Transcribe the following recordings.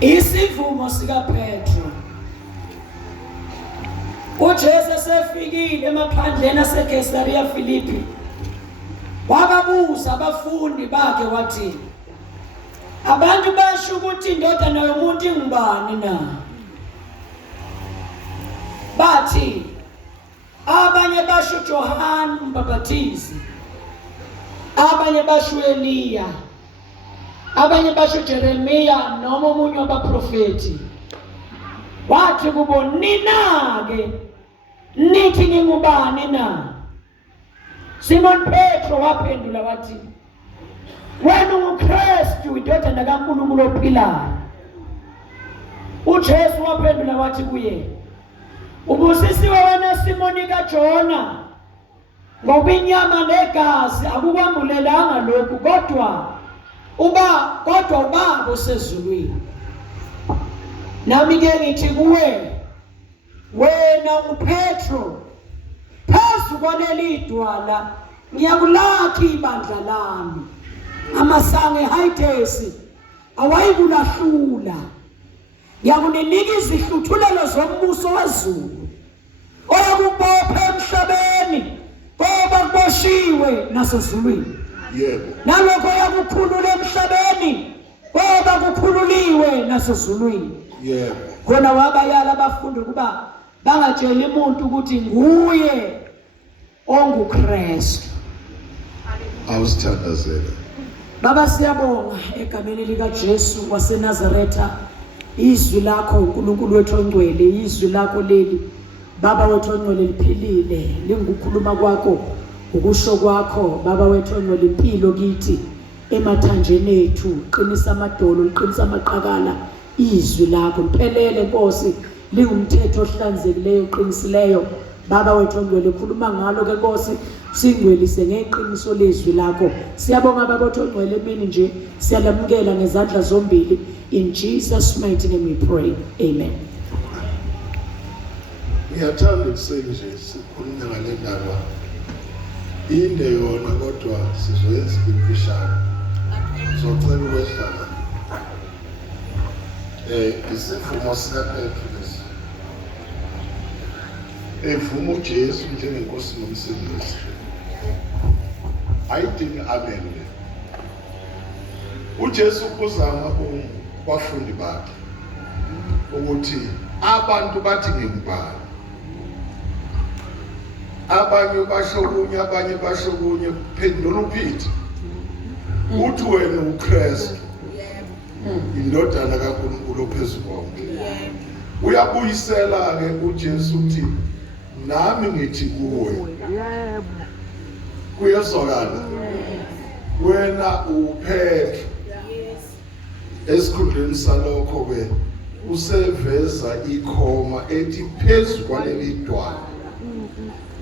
Isivumo sika Petro. uJesu esefikile emaphandleni aseKesaria Philippi wababuza abafundi bakhe wathi abantu basho ukuthi indodana yomuntu ingubani na? Bathi abanye basho John umbhaphathizi, abanye basho Eliya, abanye basho Jeremiya noma omunye wabaprofeti. Wathi kubo nina ke nithi ngingubani na? Simon Petro waphendula wathi wena unguKristu indodana kaNkulunkulu ophilayo. uJesu waphendula wathi kuye ubusisiwe wena Simoni kaJona, ngoba inyama negazi akukwambulelanga lokhu kodwa ubaba osezulwini. Nami ke ngithi kuwe wena uPetro, phezu kwaleli dwala ngiyakulakha ibandla lami, amasango eHadesi awayikulahlula. Ngiyakunika izihluthulelo zombuso wezulu oyakubopha emhlabeni ngoba kuboshiwe nasezulwini. Yebo. Nalokho yakukhulula emhlabeni ngoba kukhululiwe nasezulwini. Yebo. Khona wabayala abafundi ukuba bangatsheli umuntu ukuthi nguye onguKristu. Awusithandazela. Baba siyabonga egameni lika Jesu waseNazaretha, izwi lakho uNkulunkulu wethu ongcwele, izwi lakho leli Baba wethu ongcwele liphilile, lingukhuluma kwakho, ukusho kwakho Baba wethu ongcwele impilo kithi emathanjeni ethu, qinisa amadolo, liqinisa amaqakala. Izwi lakho liphelele Nkosi, lingumthetho ohlanzekileyo uqinisileyo. Baba wethu ongcwele khuluma ngalo ke Nkosi, singcwelise ngeqiniso lezwi lakho. Siyabonga Baba wethu ongcwele emini nje siyalamukela ngezandla zombili. In Jesus' mighty name we pray. Amen. Ngiyathanda ukuseni nje sikhulume ngale ndaba inde yona kodwa sizoyenza imfishane. Sizocela ukwehlala. Isivumo sika Petro lesi. Evuma uJesu njengenkosi nomsindisi. Ayidingi amen. uJesu uzama kwabafundi bakhe ukuthi abantu bathi ngingubani. Abanye basho kunye, abanye basho kunye, phendula uPeter. Uthi wena uKristu, indodana kaNkulunkulu ophezulu konke. Uyabuyisela ke uJesu uthi nami ngithi kuwe. Kuyezwakala. Wena uPetro. Esikhundleni salokho ke useveza ikhoma ethi phezu kwaleli dwala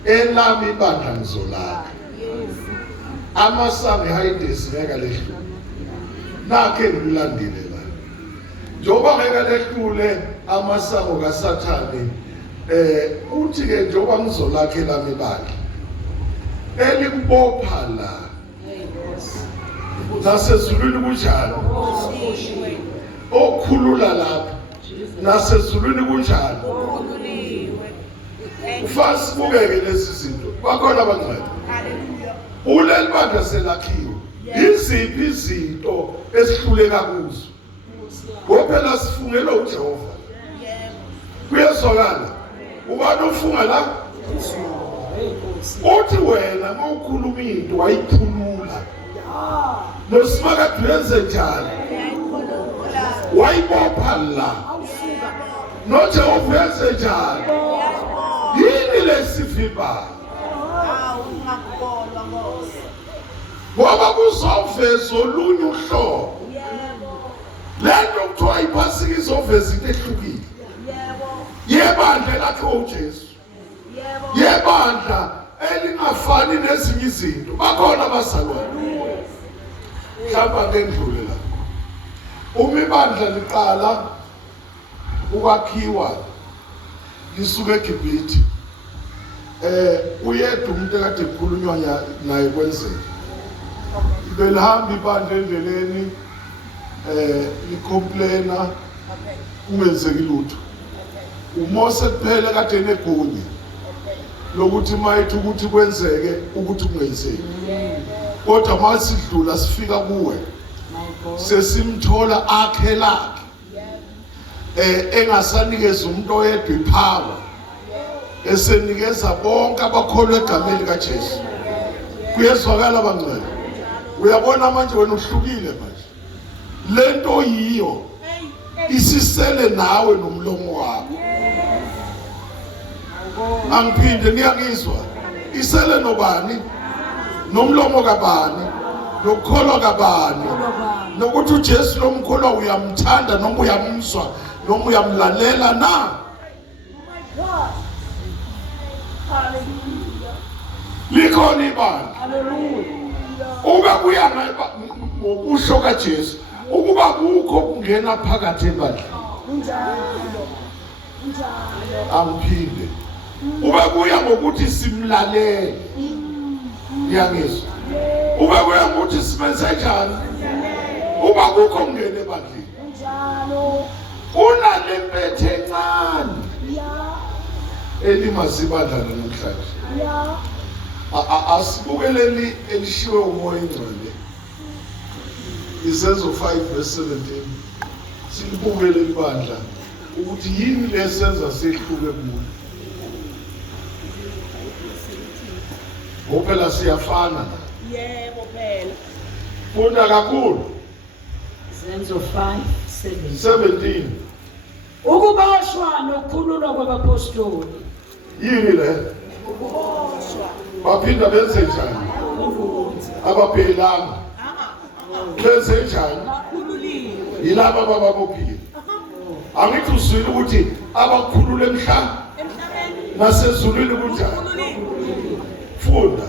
elami ibandla ngizolakha. Amasango eHadesi ngeke lehlule. Nakhe ngilandile la. Njoba ngeke lehlule amasango kaSathane, uthi ke njoba ngizolakha elami ibandla elikubopha la nasezulwini kunjalo, okhulula lapha nasezulwini kunjalo. Ufasi kubeke lezi zinto bakhona abangcwele. Uleli bandla selakhiwe. Iziphi izinto esihluleka kuzo? Ngophela sifungela uJehova. Kuyezwakala. Ubani ufunga la? Uthi wena ngokukhuluma into wayikhulula. Nosimaka wenze njalo. Wayibopha la. noJehova wenze njalo. Yini lesifimba? Ngoba kuzoveza olunye uhlobo. Lento kuthiwa iPhasika izoveza into ehlukile. Yebandla lakhe uJesu. Yebandla elingafani nezinye izinto. Bakhona abazalwane. Mhlawumbe ngendlule la. Uma ibandla liqala ukwakhiwa lisuke eGibhithe. Uyedwa umuntu ekade kukhulunywa naye kwenzeka. Belihamba ibandla endleleni licomplaina ungenzeki lutho. uMose kuphela kade enegunya lokuthi mayithi ukuthi kwenzeke ukuthi kungenzeki. Kodwa masidlula sifika kuwe sesimthola akhe lakhe engasanikeza umuntu oyedwa ipower esenikeza bonke abakholwa egameni kaJesu. Kuyezwakala bangcwele. Uyabona manje wena uhlukile manje. Lento yiyo isisele nawe nomlomo wakho. Angiphinde niyangizwa. Isele nobani? Nomlomo kabani? Nokukholwa kabani? Nokuthi uJesu lomkholwa uyamthanda noma uyamzwa noma uyamlalela na? Likhona ibandla. Ube kuya ngokusho kaJesu ukuba kukho kungena phakathi ebandleni. Angiphinde. Ube kuya ngokuthi simlalele. Ngiyangizwa. Ube kuya ngokuthi simenze njani? Uba kukho kungena ebandleni. Unalempethe encane. Elimazibandla namhlanje. Asibukeleli elishiwe umoya ingcwele. Isenzo 5:17. Silibukele ibandla ukuthi yini lesenza sehluke kulo. Ngophela siyafana. Yebo phela. Funda kakhulu. Isenzo 5:17. 17. Ukuboshwa nokukhululwa kwabapostoli. Yini le? Baphinda benze njani? Abaphelanga. Benze njani? Yilaba ababophile. Angithi uzwile ukuthi abakhulule emhlabeni nasezulwini kunjani? Funda.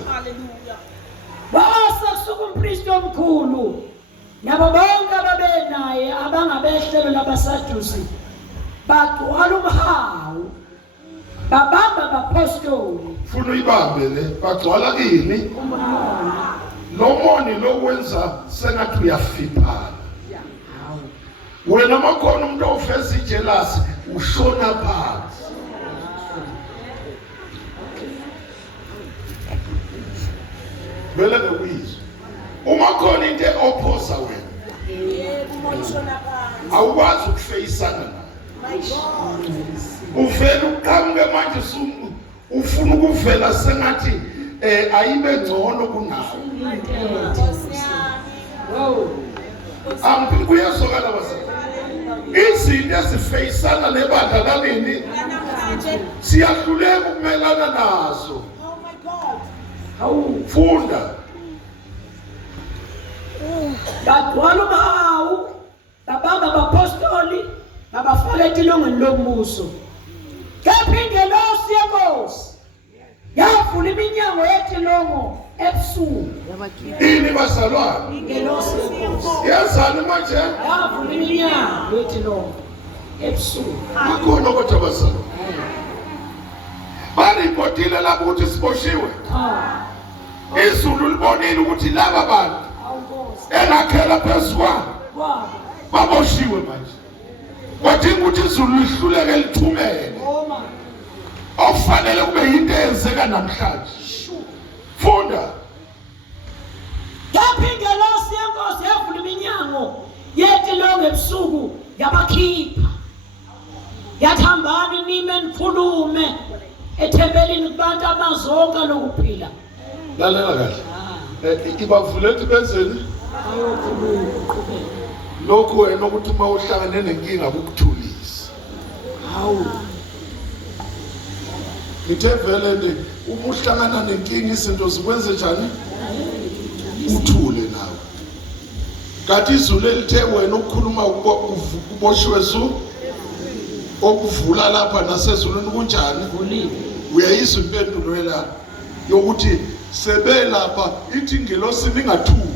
Base kusuka umpristi omkhulu nabo bonke ababenaye abangabehlelo labaSadusi bagcwala umhawu babamba abapostoli. Funa uyibambe le bagcwala kini nomoni lokwenza sengathi uyafiphala. Wena makhona umuntu ofesa ijealousy ushona phansi. Vele ngekuyizwa. Uma khona into opposa wena awukwazi ukufeyisana nayo. Uvela uqhamuke manje ufuna ukuvela sengathi ayibe ngcono kunawe. Kuyezwakala base. Izinto ezifeyisana nebandla lamini siyahluleka ukumelana nazo. Funda. Bagcwala umhawu babamba abapostoli babafaka etilongweni lombuso. Kepha ingelosi yenkosi yavula iminyango yetilongo ebusuku. Ini bazalwane? Ingelosi yenkosi yazani manje? yavula iminyango yetilongo ebusuku. Akhona kodwa bazalwane. Baripotile lapho ukuthi siboshiwe. Izulu libonile ukuthi laba bantu engakhela phezukwana baboshiwe manje. Kwadinga ukuthi izulu lihluleke lithumele. Okufanele kube yinto eyenzeka namhlanje. Funda. Kepha ingelosi yenkosi yavula iminyango yetilongo ebusuku yabakhipha. Yathambani nime nikhulume ethembelini kubantu amazonke lokuphila. Lalela kahle. Ibavulethe benzeni? Ayokhuluma uqhubeka. Lokho wena ukuthi uma uhlangane nenkinga ukuthulisa. Hawu. Ngithe vele nje uma uhlangana nenkinga izinto zikwenze njani? Uthule nawe. Kanti izulu elithe wena ukukhuluma uboshiwe zu okuvula lapha nasezulwini kunjani? Uyayizwa impendulo yela yokuthi sebelapha ithi ingelosi ningathuli.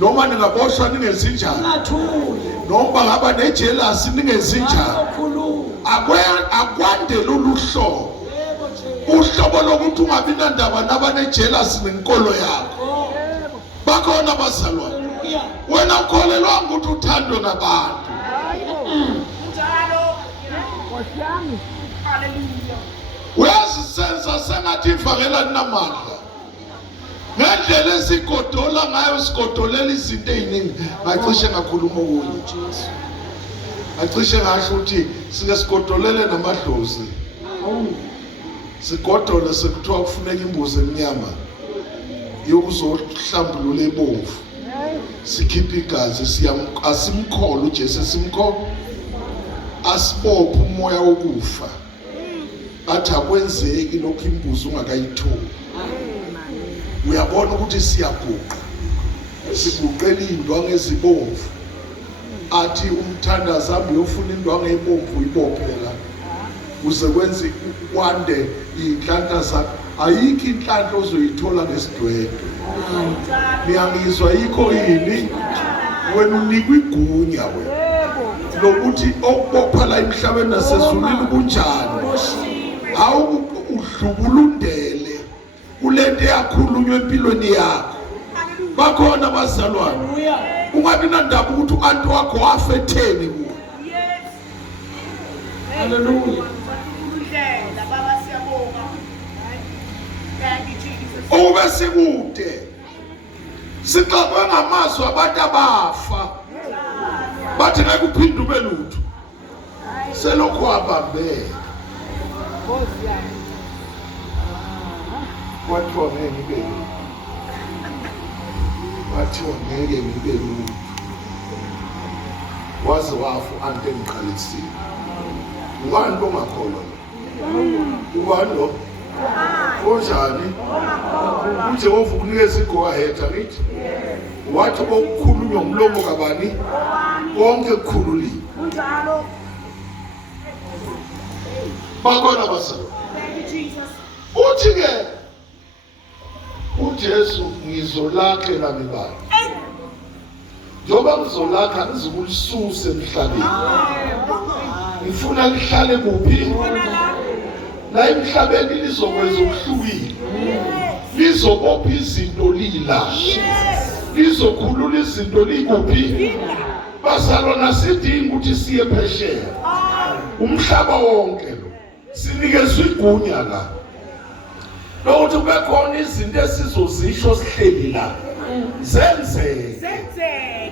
Noma ningaboshwa ningenzi njani? Noma ngaba nejealousy ningenzi njani? Akwande lolu hlobo. Uhlobo lokuthi ungabi nandaba nabanejealousy nenkolo yakho. Bakhona abazalwane. Wena ukholelwa ukuthi uthandwe nabantu. uyazi senza sengathi ivangela linamandla ngendlela esigodola ngayo sigodolela izinto eziningi ngacishe ngakhuluma okunye acishe ngasho ukuthi sike sigodolele namadlozi sigodole sekuthiwa kufuneka imbuzi emnyama yokuzohlambulula ebomvu sikhipha igazi asimkhole uJesu simkhole asibophe umoya wokufa athi akwenzeki lokho imbuzi ungakayitholi uyabona ukuthi siyaguqa siguqela indwangu ezibomvu athi umthandazi ahambe uyofuna indwangu ebomvu uyibophela uze kwenze kwande inhlanhla zakho ayikho inhlanhla ozoyithola ngesidwedwe ngiyangizwa yikho yini wena unikwa igunya wena lokuthi okubopha la emhlabeni nasezulwini kunjani awu udlubulundele kulento yakhulunywa empilweni yakho bakhona abazalwane ungabi nandaba ukuthi uanti wakho wafetheni kuwe haleluya baba siyabonga ube sikude sixabwe ngamazwi abantu abafa bathi ngeke uphinde ube lutho selokhu abambeke kwathiwa ngeke ngibe lutho kwathiwa ngeke ngibe lutho waze wafu ante ngiqalisile ubani ongakholwa ubani lo onjani uJehova ukunikeza go ahead angithi wathi okukhulunywa umlomo kabani konke kukhululiwe unjalo bakona basalo uthi ke uJesu ngizolakhe nami bani njoba ngizolakha ngizokulisuse emhlabeni ngifuna lihlale kuphi la emhlabeni lizokwenza ukuhlukile lizobopha izinto lila lizokhulula izinto likuphi bazalwana sidinga ukuthi siye phesheya umhlaba wonke lo sinikezwe igunya la lokuthi kube khona izinto esizozisho sihleli la zenzeke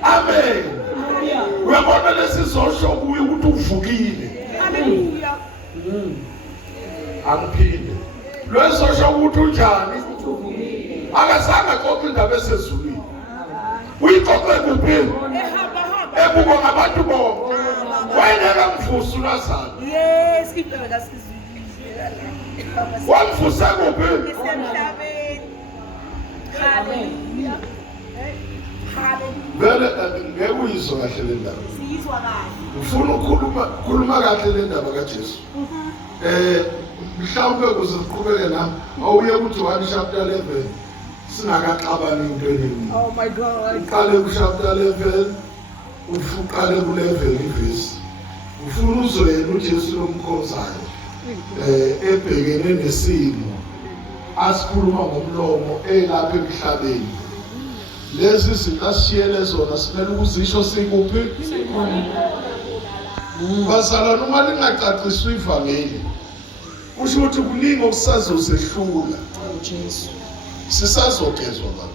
amen uyabona lesizosho kuye ukuthi uvukile haleluya angiphinde lwesosho ukuthi unjani akazange xoxa indaba esezulwini uyixoxe kuphi ebuko ngabantu bonke wayengeka mvusi uLazaro yes ibheka sizizwe wamvusa kuphi emhlabeni haleluya vele ngeke uyizwe kahle le ndaba siyizwa kahle ufuna ukukhuluma kahle le ndaba kaJesu mhlawumbe ukuze siqhubeke la awuye ukuthi 1 chapter 11 singakaxabani into eningi oh my god uqale ku chapter 11 ufuqale ku level ivesi ufuna uzwela uJesu lomkhonzayo ebhekene nesimo asikhuluma ngomlomo elapha emhlabeni lezi sikashiyele zona simele ukuzisho sikuphi bazalwana uma lingacaciswa ivangeli kusho ukuthi kuningi okusazosehlula uJesu sisazogezwa baba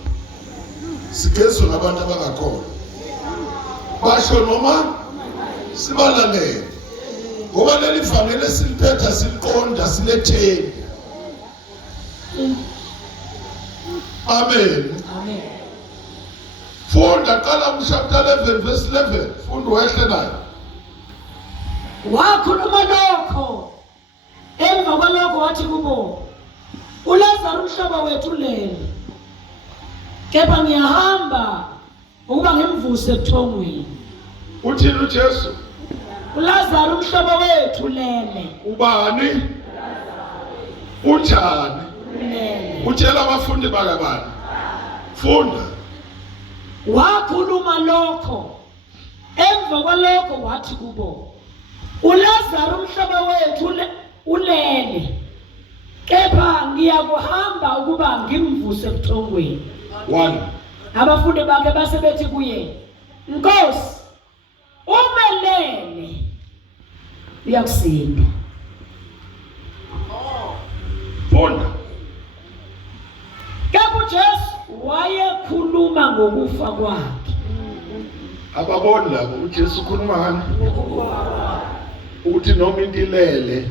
sigezwe ngabantu abangakholwa basho noma sibalalele ngoba leli vangeli esiliphetha siliqonda siletheni amen amen funda qala ku chapter 11 verse 11 funda wehle nayo wakhuluma lokho emva kwalokho wathi kubo uLazaro umhlobo wethu lele kepha ngiyahamba ukuba ngimvuse ebuthongweni uthini uJesu uLazaro umhlobo wethu lele ubani unjani utshela abafundi bakabani funda wakhuluma lokho emva kwalokho wathi kubo uLazaro umhlobo wethu ulele kepha ngiyakuhamba ukuba ngimvuse ebuthongweni 1 abafundi bakhe basebethi kuye Nkosi umelele uyakusinda. Funda. Kepha uJesu wayekhuluma ngokufa kwakhe. Ababona lapho uJesu ukhuluma ngani? Ukuthi noma into ilele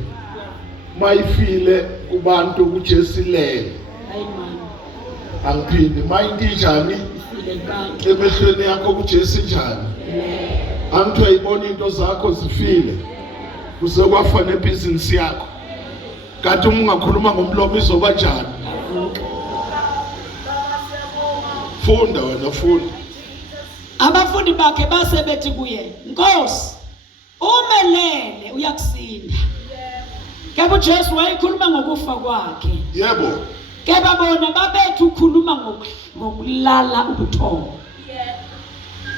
mayifile kubantu uJesu ilele. Ayimani. Angiphindi mayinto injani emehlweni yakho uJesu njani. Angithi uyayibona into zakho zifile kuze kwafa nebhizinisi yakho. Kanti uma ungakhuluma ngomlomo izoba njani? Funda wena funda. Abafundi bakhe base bethi kuye, Nkosi, umelele uyakusinda. Kepha uJesu wayekhuluma ngokufa kwakhe. Yebo. Kepha bona babethu ukhuluma ngokulala ubuthongo.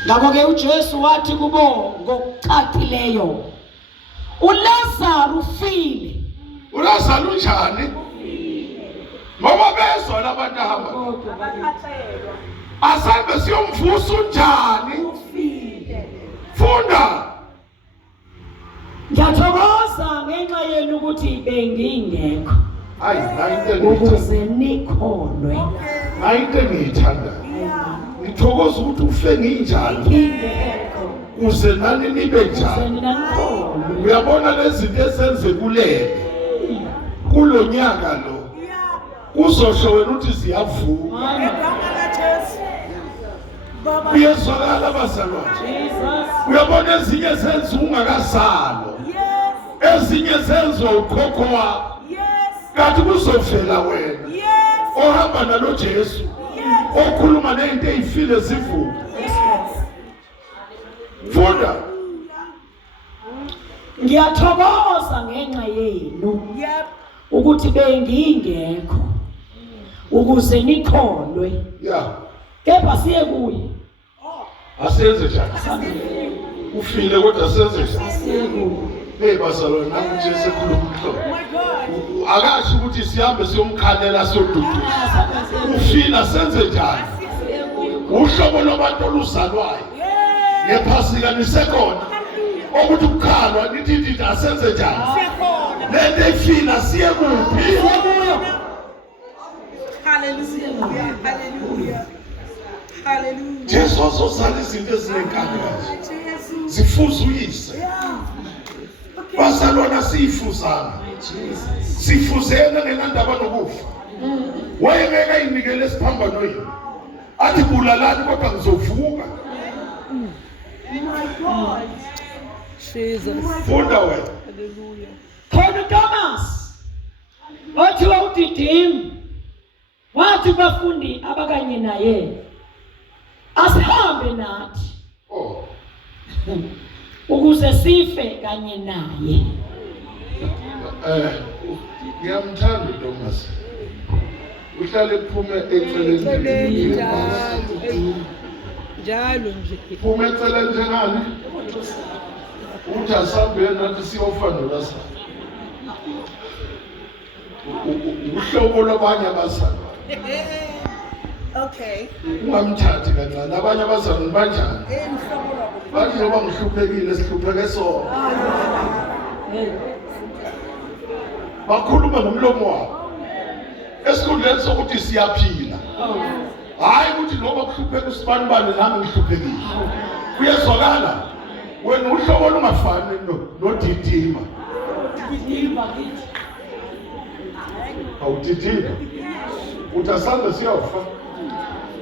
Ngakho-ke uJesu wathi kubo ngokucacileyo, uLazaro ufile. uLazaro unjani? Ngoba bezwa labantu ahamba. Asambe siyomvusa unjani? Funda. Ngiyathokoza ngenxa yenu ukuthi bengingekho. Hayi, nayinto Ukuze nikholwe. Nayinto ngiyithanda. Ngithokoza ukuthi ufe nginjani. Ngingekho. Uze nani nibe njani. Nina nikholwe. Uyabona lezi zinto esenze kulele. Kulonyaka lo. Uzosho wena uthi siyavuma. Uyezwakala abazalwane. Uyabona ezinye zenze ungakazalwa. Ezinye zenze ukhokho wakho. Kanti kuzofela wena. Ohamba nalo Jesu. Okhuluma nento ezifile zivuka. Funda. Ngiyathokoza ngenxa yenu. Ukuthi bengingekho. Ukuze nikholwe. Yeah. Kepha siye kuye. Asenze njani? Ufile kodwa senze njani? Siye kuye. Hey bazalwane nami nje sekhuluma umhlobo. Akasho ukuthi sihambe siyomkhalela siyoduduza. Ufila senze njani? Uhlobo lwabantu oluzalwayo. Ngephasika nisekhona. Ukuthi ukukhalwa nithi asenze njani? Lento efila siye kuphi? Hallelujah. Hallelujah. Hallelujah. Jesu azozala izinto ezinenkani kanje. Zifuza uyise. Bazalwana siyifuzana. Sifuzena ngenandaba nokufa. Wayengeke ayinikele esiphambano yini. Athi bulalani kodwa ngizovuka. My God. Jesus. Funda wena. Hallelujah. Khona Thomas. Othiwa uDidimu. Wathi bafundi abakanye naye. Asihambe nathi. Oh. Ukuze sife kanye naye. Ngiyamthanda Thomas. Uhlale kuphume eceleni. Njalo nje. Kuphume eceleni njengani? Uthi asambe nathi siyofana noLazaro. Uhlobo lwabanye abazalwane. Okay. Ungamthathi kancane abanye abazalwane banjani? Bathi njengoba ngihluphekile sihlupheke sona. Bakhuluma ngomlomo wabo. Esikhundleni sokuthi siyaphila. Hayi ukuthi noma kuhlupheka usibanibani nami ngihluphekile. Kuyezwakala. Wena uhlobo olungafani noDidima. Didima kithi. Awudidima. Utasambe siyofa.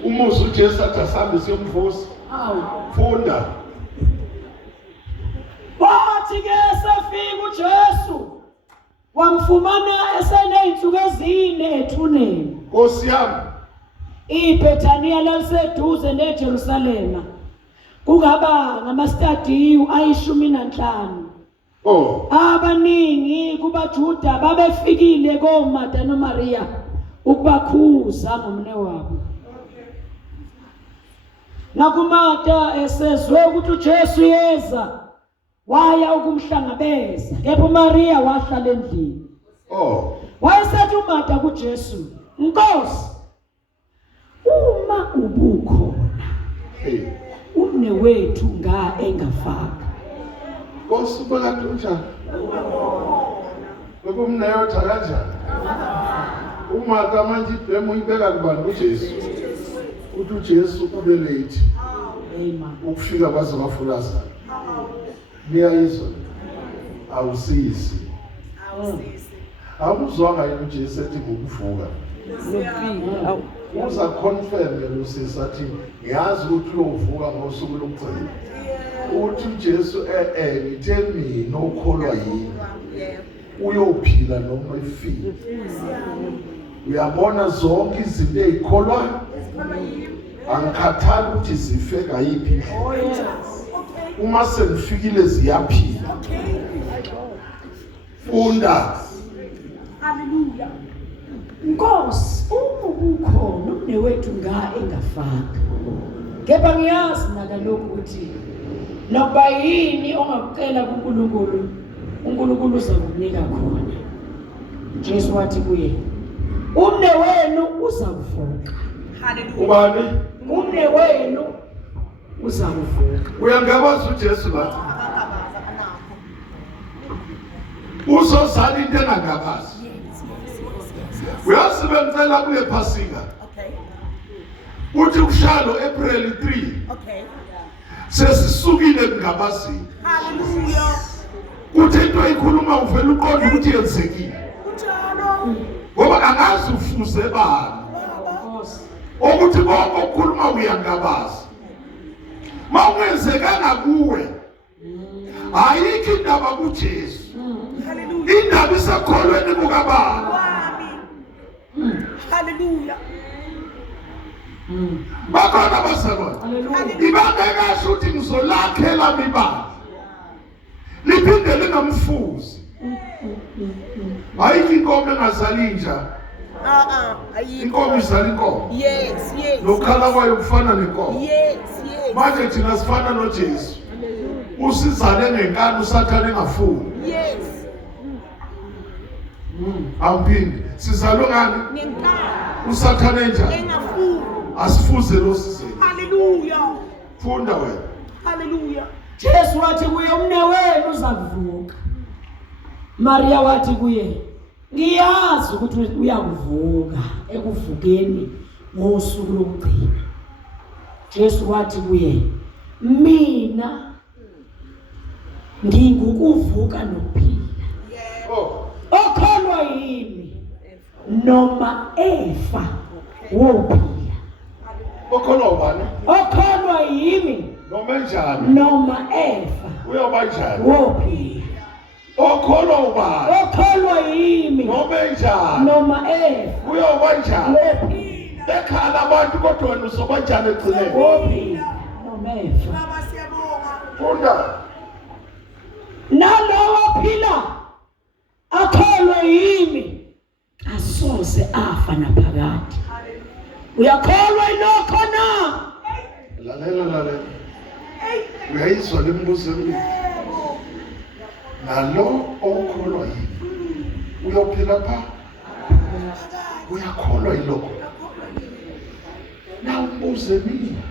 Umuzi uJesu athi asambe siyomvusa. Awu. Funda. Wathi-ke sefika uJesu. Wamfumana eseney'nsuku ezine ethuneni. Nkosi yami. IBhethaniya laliseduze neJerusalema. Kungaba ngamastadiyu 15. Oh. Abaningi kubaJuda babefikile koMartha noMaria ukubakhuza ngomne wabo. NakuMartha esezwe ukuthi uJesu yeza waya ukumhlangabeza. Kepha uMaria wahlala endlini. Oh. Wayesethi uMartha kuJesu, Nkosi, uma ubukhona Hey. umne wethu engafaka. Nkosi ubekade unjani? Bekumnayotha kanjani? Uma manje ibhemu uyibeka kubantu uJesu. Uthi uJesu ube late. Amen. Ukufika kwaze kwafulaza. Niyayizwa? Awusisi. Awuzwanga yini uJesu ethi ukuvuka? Uza confirm usisi athi ngiyazi ukuthi uyovuka ngosuku lokugcina. Uthi uJesu ngithe mina ukholwa yini uyophila noma efile. Uyabona zonke izinto ezikholwayo angikhathali ukuthi zife ngayiphi indlela. Uma senifikile ziyaphila. Funda. Hallelujah. Nkosi, uma kukhona umnewethu engafanga. Kepha ngiyazi nakalokhu ukuthi nokuba yini ongakucela kuNkulunkulu, uNkulunkulu uzakunika khona. Jesu wathi kuye, umnewenu uzakuvuka. Hallelujah. Ubani? Umnewenu uzakuvuka. Uyangabaza uJesu la. Uzozala into engangabazi. Uyazi bengicela kule Phasika. Okay. Uthi ushalo April 3. Okay. Sesisukile ngabazini. Hallelujah. Uthi into ayikhuluma uvela uqonda ukuthi yenzekile. Unjalo. Ngoba angazi ufuze bani. Nkosi. Ukuthi konke okukhuluma uyangabaza. Mawungenzekanga kuwe. Ayikho indaba kuJesu. Hallelujah. Indaba isekholweni kukaBaba. Wami. Hallelujah. Bakhona abazalwane. Hallelujah. Ibangekasho ukuthi ngizolakhela mibandla. Liphinde lingamfuzi. Ayikho inkomo engazali inja. Ayikho. Inkomo izala inkomo. Yes, yes. Lokhala kwayo kufana nenkomo. Yes, yes. Manje thina sifana noJesu. Usizale ngenkani uSathane engafuni. Yes. Awuphindi. Sizalwe ngani? Ngenkani. uSathane njani? Engafuni. Asifuze lo sizeni. Hallelujah. Funda wena. Hallelujah. Jesu wathi kuye, umnewenu uzakuvuka. Maria wathi kuye, ngiyazi ukuthi uyakuvuka ekuvukeni ngosuku lokugcina. Jesu wathi kuye, mina ngingukuvuka nokuphila. Oh. Okholwa yimi noma efa wophila. Okholwa ubani? Okholwa yimi Noma njani? noma efa Uyoba njani? wophila. Okholwa ubani? Okholwa yimi Noma njani? noma efa Uyoba njani? wophila. Ekhala abantu kodwa wena uzoba njani egcineni? Wophila noma efa. Baba siyabonga. Funda. Nalowo phila akholwa yimi asoze afa naphakade. Uyakholwa inokho na? Lalela. Uyayizwa le mbuzo emini? Nalo okholwa yini uyophila pha? Uyakholwa yilokho? Na umbuze mina.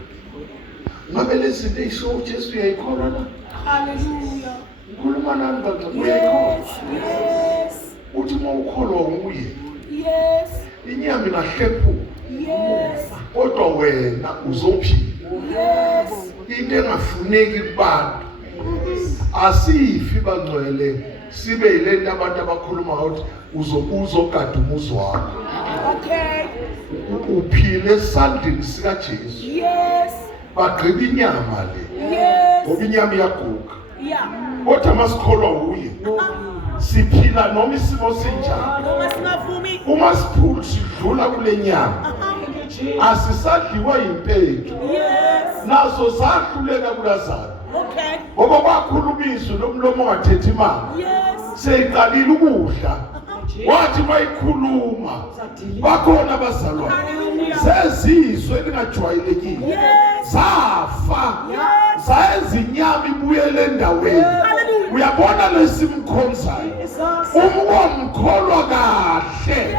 Ngabe lezi zinto eyisho uJesu uyayikholwa na? Hallelujah. Ukhuluma nani bantu? Uyayikholwa? Yes. Uthi uma ukholwa nguye, Yes. inyama ingahlephuka, Yes. kodwa wena uzophila. Yes. Into engafuneki kubantu asifi bangcwele sibe yilento abantu abakhuluma ukuthi uzogada umuzi wakho. Okay. Uphile esandleni sikaJesu. Yes. Bagqiba inyama le Yes. ngoba inyama iyaguga. Yeah. Kodwa masikholwa uye siphila noma isimo sinjani. Noma singavumi. Uma siphula sidlula kule nyama asisadliwa impethu. Yes. Nazo zahluleka kuLazaro. Okay. Ngoba kwakhuluma izwi lomlomo ongathethi imali. Yes. Seyiqalile ukudla. Wathi mayikhuluma bakhona abazalwane sezizwe elingajwayelekile. Yes. Zafa. Yes. Zayenza inyama ibuyele endaweni. Hallelujah. Uyabona lesimkhonzayo. Umkholwa kahle. Yes.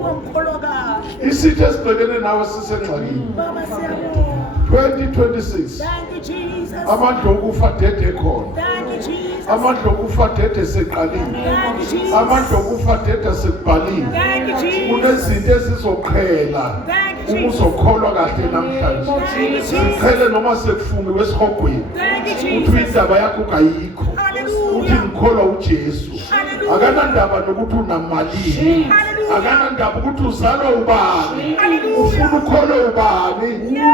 Wamkholoka. Isitho esibhekene nawe sisengxakini. Baba siyabonga. 2026 Thank you, Jesus. amandla okufa dede khona, Thank you, Jesus. amandla okufa dede seqalile, Thank you, Jesus. amandla okufa dede sekubhalile. Thank you, Jesus. Kunezinto ezizoqhela Thank you, Jesus. ukuzokholwa kahle namhlanje. Thank you, Jesus. Siqhele noma sekufungiwe esihogweni Thank you, ukuthi Jesus. indaba yakho kayikho, uthi Hallelujah. ngikholwa uJesu. Hallelujah. Akanandaba nokuthi unamalini, Hallelujah. akanandaba ukuthi uzalwa ubani, Hallelujah. ufuna ukholwe ubani. Yes.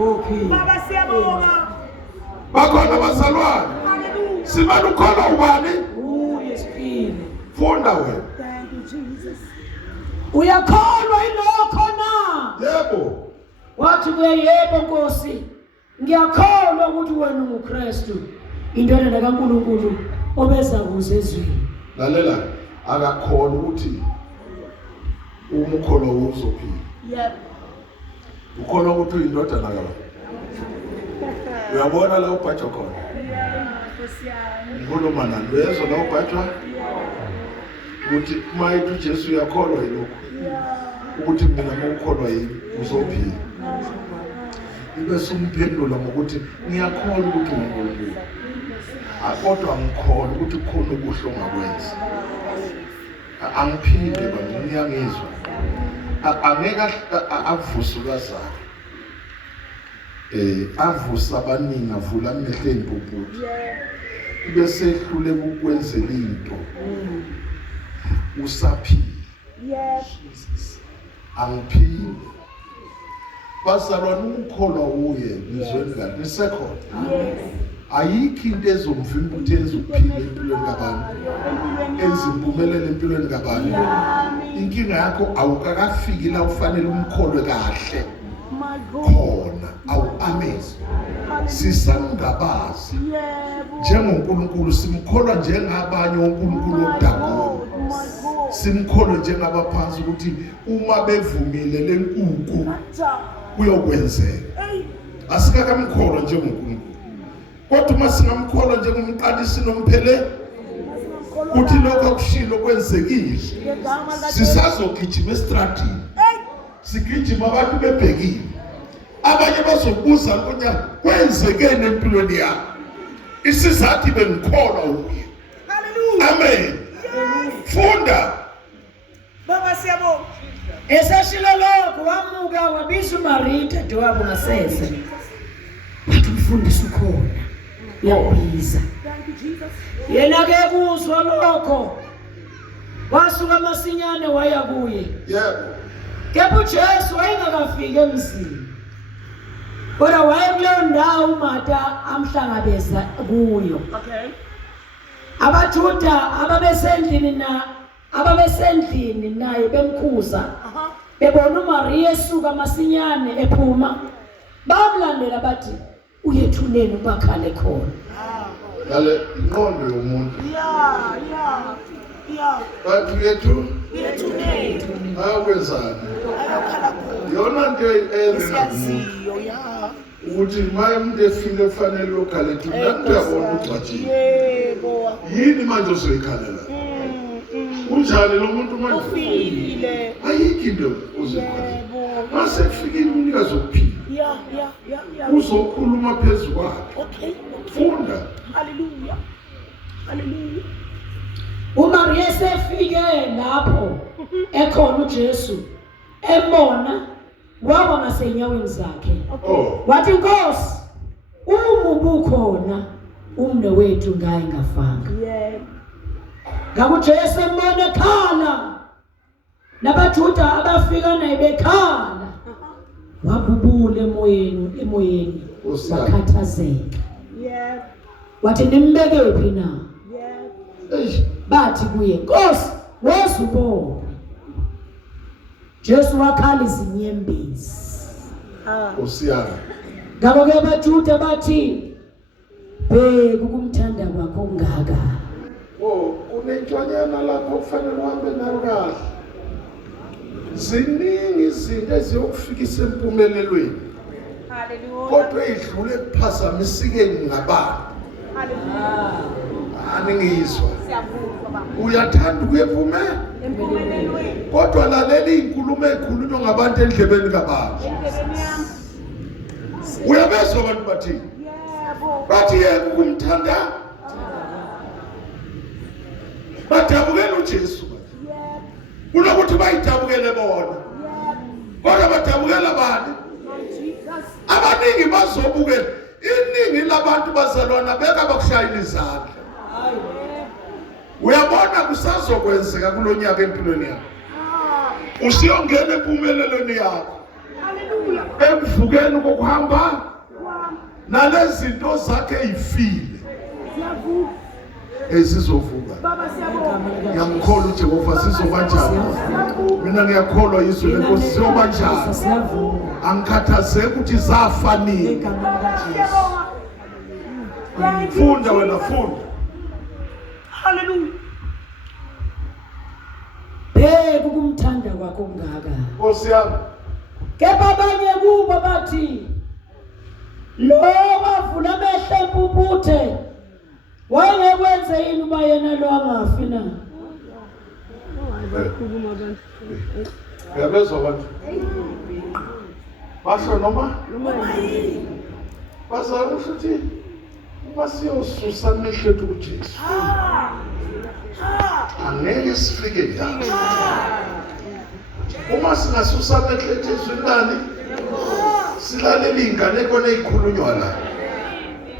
Okay. Baba siyabonga. Bakhona bazalwane, Hallelujah. simane ukholwa ubani. Uyesifile. Funda wena. Thank you, Jesus. Uyakholwa ilokho na? Yebo, Wathi kuye yebo Nkosi. Ngiyakholwa ukuthi wena unguKristu, indodana kaNkulunkulu obeza kuze ezweni. lalela, akakhona ukuthi umkholwa uzophila. Yep. Ukholwa ukuthi uyindodana kaBaba. Uyabona la ubhajwa khona. Ngikhuluma nani, uyezwa la ubhajwa? Ukuthi mayithi uJesu uyakholwa yilokho. Ukuthi mina ngokholwa yini uzophila. Ibe sumphendula ngokuthi ngiyakholwa ukuthi uNkulunkulu. Kodwa ngikholwa ukuthi kukhona okuhle ongakwenza. Angiphinde bani ngiyangizwa. Angeke avuse ukazana. Avusa abaningi avula amehlweni bobutho. Bese ehluleka ukwenzela into. Usaphila. Yes. Angiphinde. Bazalwane ukukholwa uye ngizweni kahle isekhona. Yes. Ayikho into ezomvimba ukuthi enze ukuphila empilweni kabantu. Enze impumelelo empilweni kabantu. Inkinga yakho awukakafiki la ufanele umkholwe kahle. My God. Khona awu-amazing. Sisangabazi Yebo. njengoNkulunkulu, simkholwa njengabanye onkulunkulu obudakona. My God. Simkholwa njengabaphansi ukuthi uma bevumile lenkuku Acha. kuyokwenzeka. Hey. Asikakamkholwa njengoNkulunkulu, kodwa uma singamkholwa njengomqalisi nomphele kuthi lokho akushilo kwenzekile, sisazogijima estradini, sigijima abantu bebhekile, abanye bazobuza ngonya kwenzekeni empilweni yakho. Isizathu bengikholwa uye. Hallelujah. Amen. Funda. Baba siyabonga. Esashilo lokho wamuka wabiza uMarita dewabo ngasese. Wathi umfundisi ukhona. Yabiza. Thank you, Jesus. Yena ke kuzwa lokho. Wasuka masinyane waya kuye. Yebo. Kepha uJesu wayengakafiki emzini. Kodwa wayekuleyo ndawo uMarta amhlangabeza kuyo. Okay. AbaJuda ababesendlini naye bemkhuza bebona uMaria esuka masinyane ephuma, bamlandela bathi uyethuneni ubakhale khona. Ngale inqondo yomuntu. Yeah. Bathi yethu Yethuneni. ayokwenzani? Ayokhala khona. Yona nto eyenza Siyaziyo ya. ukuthi maye umuntu efile kufanele uyokhale ethi nathi uyabona ugcwatshile. Yebo. Yini manje uzoyikhalela? Kunjani lo muntu manje? Ufile. Ayikho into uzikhalela. Yebo. Mase kufikile umnikazi wokuphila, Yeah. uzokhuluma phezu kwakhe. Okay. Funda. Hallelujah. uMaria esefike lapho ekhona uJesu ebona waba ngasenyaweni zakhe. Oh, Wathi Nkosi, uma ubukhona umnewethu ngaye ngafanga. Yeah. NgakuJesu embona ekhala, nabaJuda abafika naye bekhala, wabubula emoyeni wakhathazeka. Yeah. Wathi nimbekephi na? Yeah. Bathi kuye, Nkosi, wezubona. Jesu wakhala izinyembezi. usiyana. Ngakho ke abaJuda bathi, bheka ukumthanda kwakho ngaka. Oh, unentshwanyana lapho kufanele uhambe nayo kahle. Ziningi izinto eziyokufikisa empumelelweni, Hallelujah. kodwa edlule kuphazamisekeni ngabantu. Hallelujah. Aningizwa. Siyabuzwa baba. Uyathanda ukuyephumelela, Empumelelweni. kodwa lalela izinkulumo ezikhulunywa ngabantu endlebeni kaBaba. Endlebeni yami. Uyabezwa abantu bathini? Yebo. Bathi yena ukumthanda. Badabukela uJesu bathi. Yebo. Kunokuthi bayidabukele bona. Yebo. Kodwa badabukela bani? Jesus. Abaningi bazobukela. Iningi labantu bazalwana beka bakushayela izandla. Uyabona kusazokwenzeka kulonyaka empilweni yakho. Usiyongena empumelelweni yakho. Hallelujah. Ekuvukeni kokuhamba Wow. nalezi zinto zakhe ezifile Siyavuka. ezizovuka. Baba siyabonga. Ngiyamkholwa uJehova sizoba njani. Siyavuka. Mina ngiyakholwa izwi lenkosi sizoba njani. Siyavuka. Angikhathazeki ukuthi zafa nini. Egameni likaJesu. Siyabonga. Funda wena funda. Hallelujah. Bheka ukumthanda kwakho kungaka. Nkosi yami. Kepha abanye kubo bathi lo wavula amehlo empuputhe wayekwenze yini uba yena lo angafi na? Uyabezwa abantu? Basho noma? Bazama ukuthi basiyosusa amehlo ethu kuJesu. Angeke sifike lapho. Uma singasusa amehlo ethu ezwini silalela inganeko nezikhulunywa la.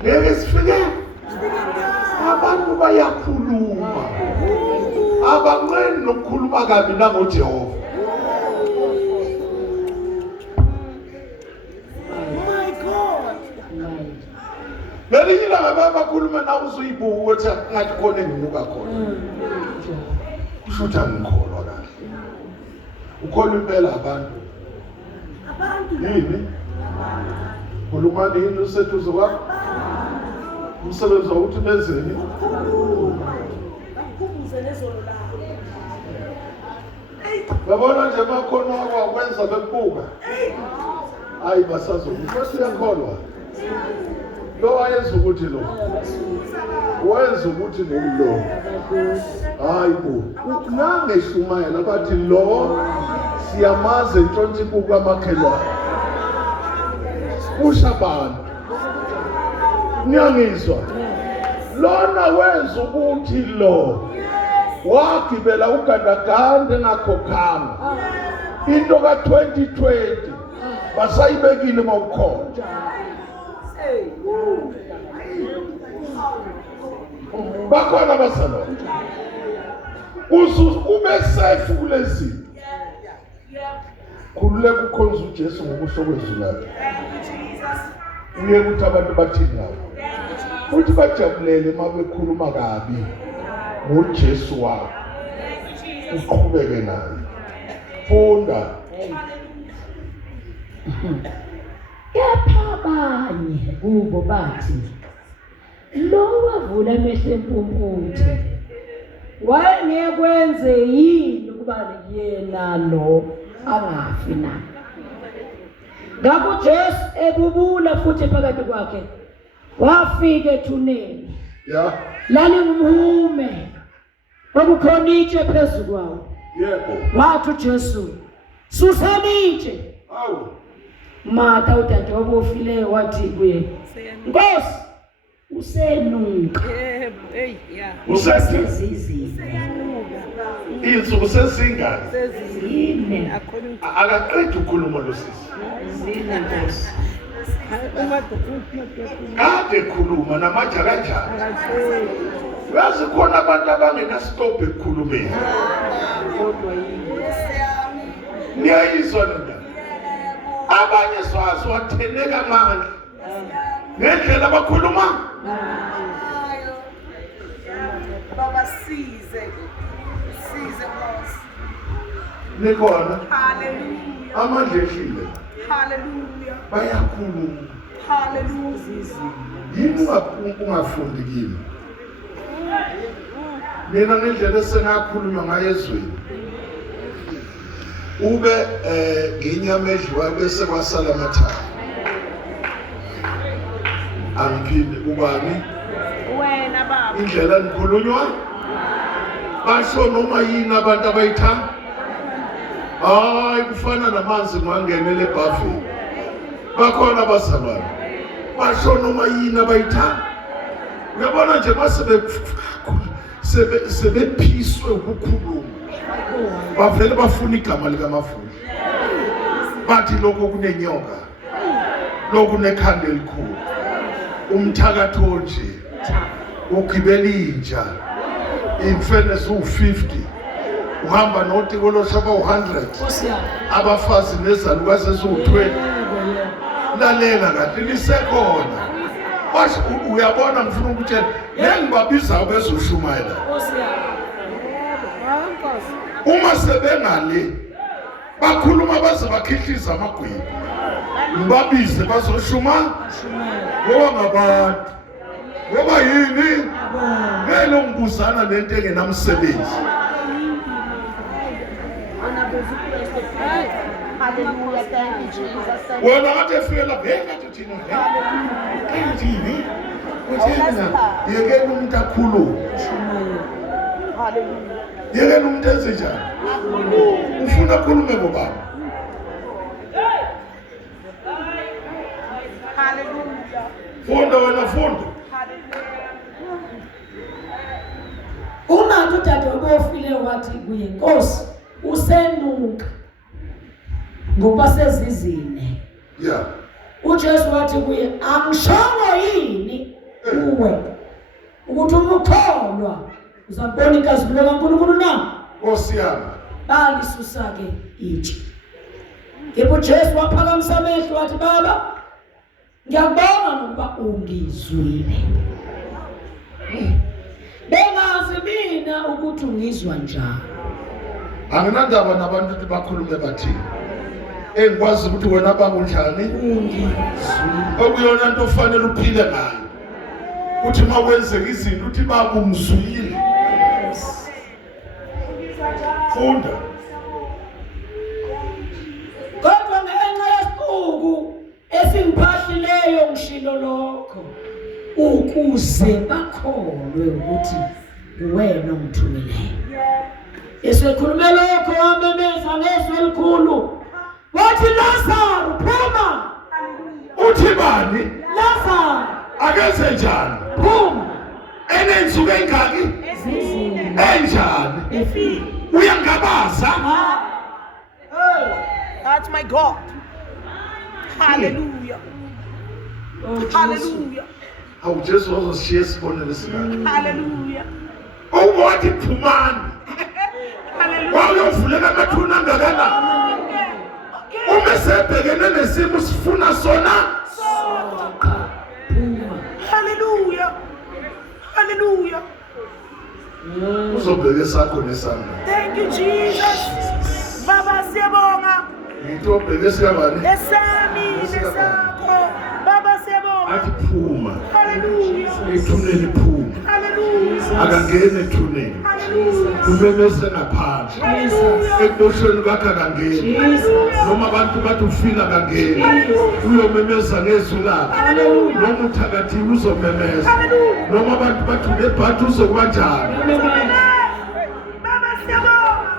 Ngeke sifike. Abantu bayakhuluma. Abanqeni nokukhuluma kabi nangoJehova. Lelinye ilanga bakhuluma nawe uzuyibuka ukuthi ngathi khona enginuka khona. Kusho ukuthi angikholwa kahle. Ukholwa impela abantu. Yini? Khuluma nini usethuzo wakho? Umsebenzi wawuthi benzeni? Babona nje bakhono wakwenza bekubuka. Hayi basazokuthi basiyakholwa. Lo wayenza ukuthi lo. Wenza ukuthi lo. Hayi bo. Nangeshumayela bathi lo siyamaze intshontshe kuka makhelwane. Kusha abantu. Niyangizwa. Lona wenza ukuthi lo. Wagibela ugandaganda engakhokhanga. Into ka2020 basayibekile mawukhona. Bakhona basalo. Kube safe kulezi. Khululeka ukhonza uJesu ngokusho kwezwi lakhe. Uye ukuthi abantu bathini ngawo. Uthi bajabulele uma bekhuluma kabi ngoJesu wabo. Uqhubeke naye. Funda. Kepha abanye kubo bathi lo wavula amehlo empuputhe wayengekwenze yini ukuba yena lo angafi na? Ngakho uJesu ebubula futhi phakathi kwakhe wafika ethuneni. Yeah. Lalingumhume okukhona itshe phezulu kwawo. Yebo. Wathi uJesu susani itshe. Awu. Martha udadewabo ofile wathi kuye Nkosi usenuka. Yebo. Hey, yeah. Usesizini. Insuku sesingani? Sezine. Akaqedi ukukhuluma lo sisi. Zine Nkosi. Kade khuluma namanje kanjani? Yazi khona abantu abangena stop ekukhulumeni. Niyayizwa nina? Abanye swazi watheneka amandla. Ngendlela abakhuluma. Baba size. Size Nkosi. Nikhona Hallelujah. amandla ehlile. Hallelujah. Bayakhuluma. Hallelujah. Yini ungafundi kimi? Mina ngendlela esengakhulunywa ngayo ezweni. Ube nginyama edliwa bese kwasala amathanga. Angiphinde ubani? Wena baba. Indlela engikhulunywa basho noma yini abantu abayithanda. Hayi kufana namanzi mangenele eBuffalo. bakhona abazalwane basho noma yini abayithanda. Uyabona nje sebephiswe ukukhuluma bavele bafuna igama likaMafuhle bathi lokho kunenyoka, lokho kunekhanda elikhulu, umthakatho nje ugibela inja imfenes u50 uhamba notiko loshaba u100 abafazi nezalukazi eziwu20. Lalela kahle lisekhona. Basho uyabona ngifuna ukutshela nengibabiza bezoshumayela. Uma sebengale bakhuluma baze bakhihliza amagwini. Ngibabize bazoshuma ngoba ngabantu. Ngoba yini? Ngelo ngibuzana lento engenamsebenzi. Hallelujah, thank you, Jesus. Wena kade fika lapha kade thina kanjini uthina yekela umuntu akhulume. Hallelujah. Yekela umuntu enze njani? Ufuna akhulume ngobani? Hallelujah. Funda wena funda. Uma udadewabo ofile wathi kuye Nkosi usenuka ngoba sezizine. Yeah. uJesu wathi kuye angishongo yini kuwe ukuthi umukholwa uzambona inkazimulo kaNkulunkulu na? Nkosi yami. Balisusa ke itshe. Yebo Jesu waphakamisa amehlo wathi Baba ngiyabonga ngoba ungizwile. Bengazi mina ukuthi ungizwa njani. Anginandaba nabantu ukuthi bakhulume bathini. Engikwazi ukuthi wena bakunjani ungizwile. Okuyona into ofanele uphile ngayo. Uthi makwenzeka izinto uthi babungizwile. Funda. Kodwa ngenxa yesiqubu esingiphahlileyo ngishilo lokho ukuze bakholwe ukuthi uwena ongithumileyo. Esekhulume lokho wamemeza ngezwi elikhulu wathi Lazarus phuma. Uthi bani? Lazarus Akeze njani? phuma. Enensuku engaki? Enjani? Efile. Uyangabaza? That's my God. Hallelujah. Hallelujah. Awu Jesu wazoshiya isibonelo singaka. Hallelujah. Wathi phumani. Hallelujah. Wayovuleka amathuna angakanani? Uma sebhekene nesimo sifuna sona. Hallelujah. Hallelujah. Uzobheka sakho nesami. Thank you, Jesus. Baba siyabonga. Into obheke sikabani? Esami nesakho. Baba siyabonga. Athi phuma. Hallelujah. Ethuneni phuma. Hallelujah. Akangene ethuneni. Hallelujah. Umemeze ngaphandle. Hallelujah. Ekuboshweni kwakhe akangeni. Noma abantu bathi ufila akangeni. Uyomemeza ngezwi lakhe. Noma uthakathiwe uzomemeza. Noma abantu bathi unebhathi uzokuba njani. Baba siyabonga.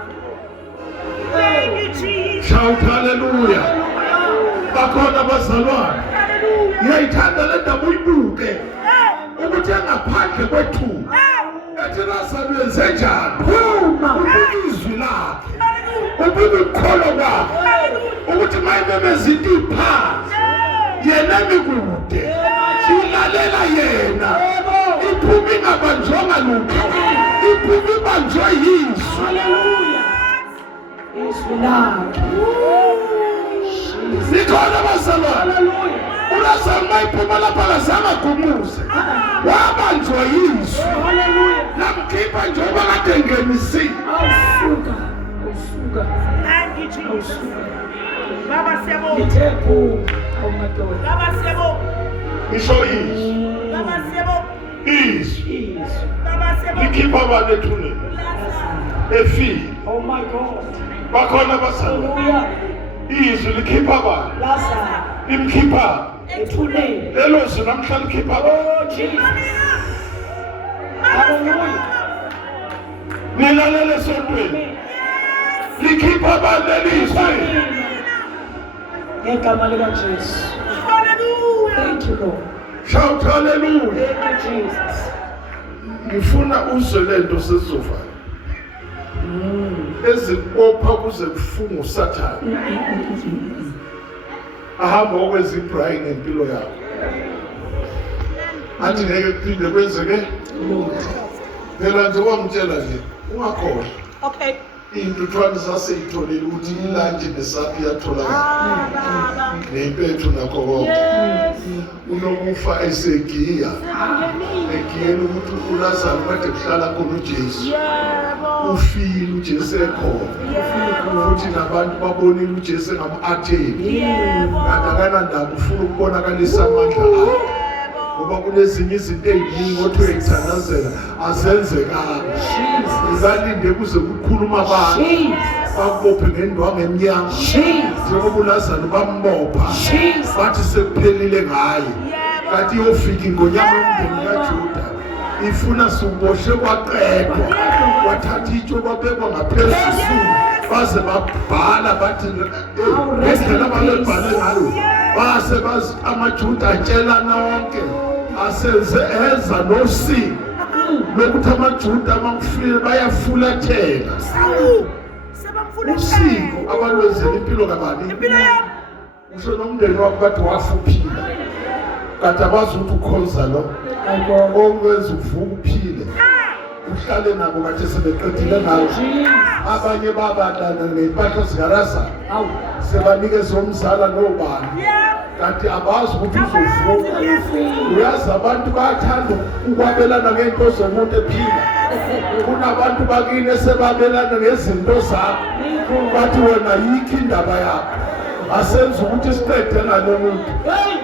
Thank you, Jesus. Shout hallelujah. Bakhona abazalwane. Hallelujah. Ngiyayithanda le ndaba uyibuke. Ukuthi engaphandle kwethu. Ethi Lazarus wenze njani? Phuma. Izwi lakhe. Ubuke ukukholo kwakhe. Ukuthi mayimemeza into iphansi. Yena mikude. Silalela yena. Iphuma ingabanjwanga lutho. Iphuma ibanjwe yizwi. Hallelujah. Izwi lakhe. Nikhona abazalwane. Hallelujah. ULazarus mayiphuma lapha akazange agumuze. Wabanjwa yizwi. Hallelujah. Lamkhipha njengoba kade engenisile. Awusuka. Awusuka. Thank you, Jesus. Baba siyabonga. Ngithembu awumadoda. Baba siyabonga. Ngisho izwi. Baba siyabonga. Izwi. Izwi. Baba siyabonga. Likhipha abantu ethuneni. Efile. Oh my God. Bakhona abazalwane. Hallelujah. Izwi likhipha abantu. Lazarus. Limkhipha. Ethuneni. Lelo zwi namhlanje likhipha abantu. Oh Jesus. Hallelujah. Nilalele esontweni. Likhipha abantu lelizwi. Ngegama likaJesu. Thank you, Lord. Shout hallelujah. Thank you, Jesus. Ngifuna uzwe lento sesizovala. Ezibopha kuze kufunga uSathane. Ahamba okwezibhayi ngempilo yakho. Athi ngeke kuphinde kwenzeke. Phela nje wamtshela nje ungakhohlwa. Okay. Into thwani saseyitholile ukuthi ilanje nesaphi yatholakala. Nempethu nakho konke. Unokufa esegiya. Egiyeni ukuthi uLazaro kade kuhlala khona uJesu. Yebo. Ufile uJesu ekhona. Futhi nabantu babonile uJesu engamatheni. Yebo. Kanti akanandaba ufuna ukubonakalisa amandla akhe. Ngoba kunezinye izinto eziningi othiwe yithandazela azenzekanga. Uzalinde kuze kukhuluma abantu. Bakubophe ngendwangu emnyama. Njengoba uLazaro bambopha. Bathi sekuphelile ngaye. Kanti iyofika ingonyama yomndeni kaJuda. Ifuna suboshwe kwaqedwa. Wathatha itshe kwabekwa ngaphezulu. Baze babhala bathi ngendlela ababebhale ngayo. Base bazi amaJuda atshelana wonke. Asenze eza nosiko lokuthi amaJuda makufile bayafulathela. Usiko abalwenzela impilo kabani? Impilo yami. Usho nomndeni wakho bathi wafuphila. Kanti abazi ukuthi ukhonza lo. Okwenza uvuka uphile. Uhlale nabo kade sebeqedile ngayo. Abanye babadana nempahla zikaLazaro. Sebanikeza umzala nobani. Kanti abazi ukuthi uzovuka. Uyazi abantu bayathanda ukwabelana ngento zomuntu ephila. Kunabantu bakini esebabelana ngezinto zakho. Bathi wena yikho indaba yakho. Asenze ukuthi siqede ngalo muntu.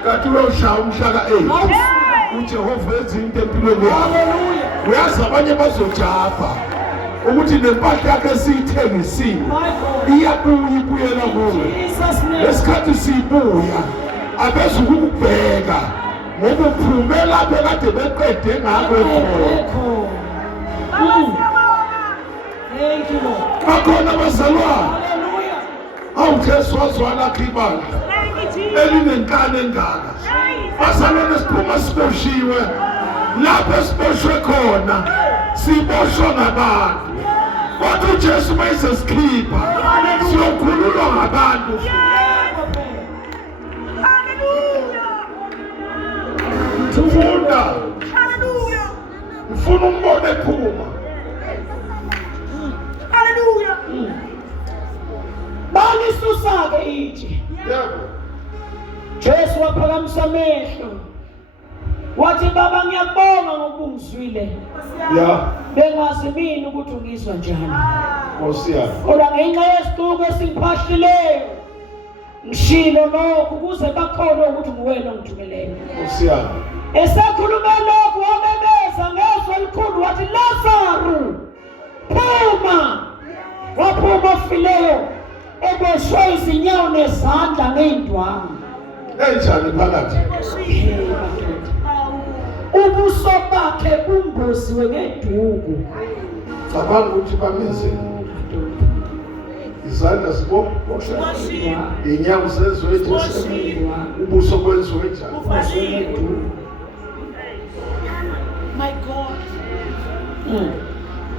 Kanti uyoshaya umhlaka 8. uJehova wenza into empilweni yakho. Uyazi abanye bazojapha ukuthi nempahla yakhe siyithengisiwe iyabuya ibuyela kuwe. Lesikhathi siyibuya abeze ukubheka ngoba uphume lapho kade beqede ngakho khona. Thank you, Lord. Bakhona bazalwane Hallelujah. awuJesu wazwala ibandla elinenkani engaka. Bazalwane siphuma siboshiwe lapho siboshwe khona siboshwa ngabantu. Kodwa uJesu mayesesikhipha siyokhululwa ngabantu. Ufunda ufuna umbone ephuma. Balisusa-ke itshe. Yebo. Jesu waphakamisa amehlo wathi, Baba ngiyakubonga ngokungizwile. Ya. Bengazi mina ukuthi ungizwa njani. Nkosi yami. Kodwa ngenxa yesiqubu esingiphahlileyo ngishilo lokhu ukuze bakholwe ukuthi nguwena ongithumeleyo. Nkosi yami. Esekhuluma lokhu wamemeza ngezwi elikhulu wathi, Lazaro phuma. Waphuma ofileyo eboshwe izinyawo nezandla ngey'ndwangu. Enjani phakathi? Ubuso bakhe bumboziwe ngeduku. Cabanga ukuthi bamenze izandla ziboshwe, inyawo zenziwe njani, ubuso kwenziwe njani. My God.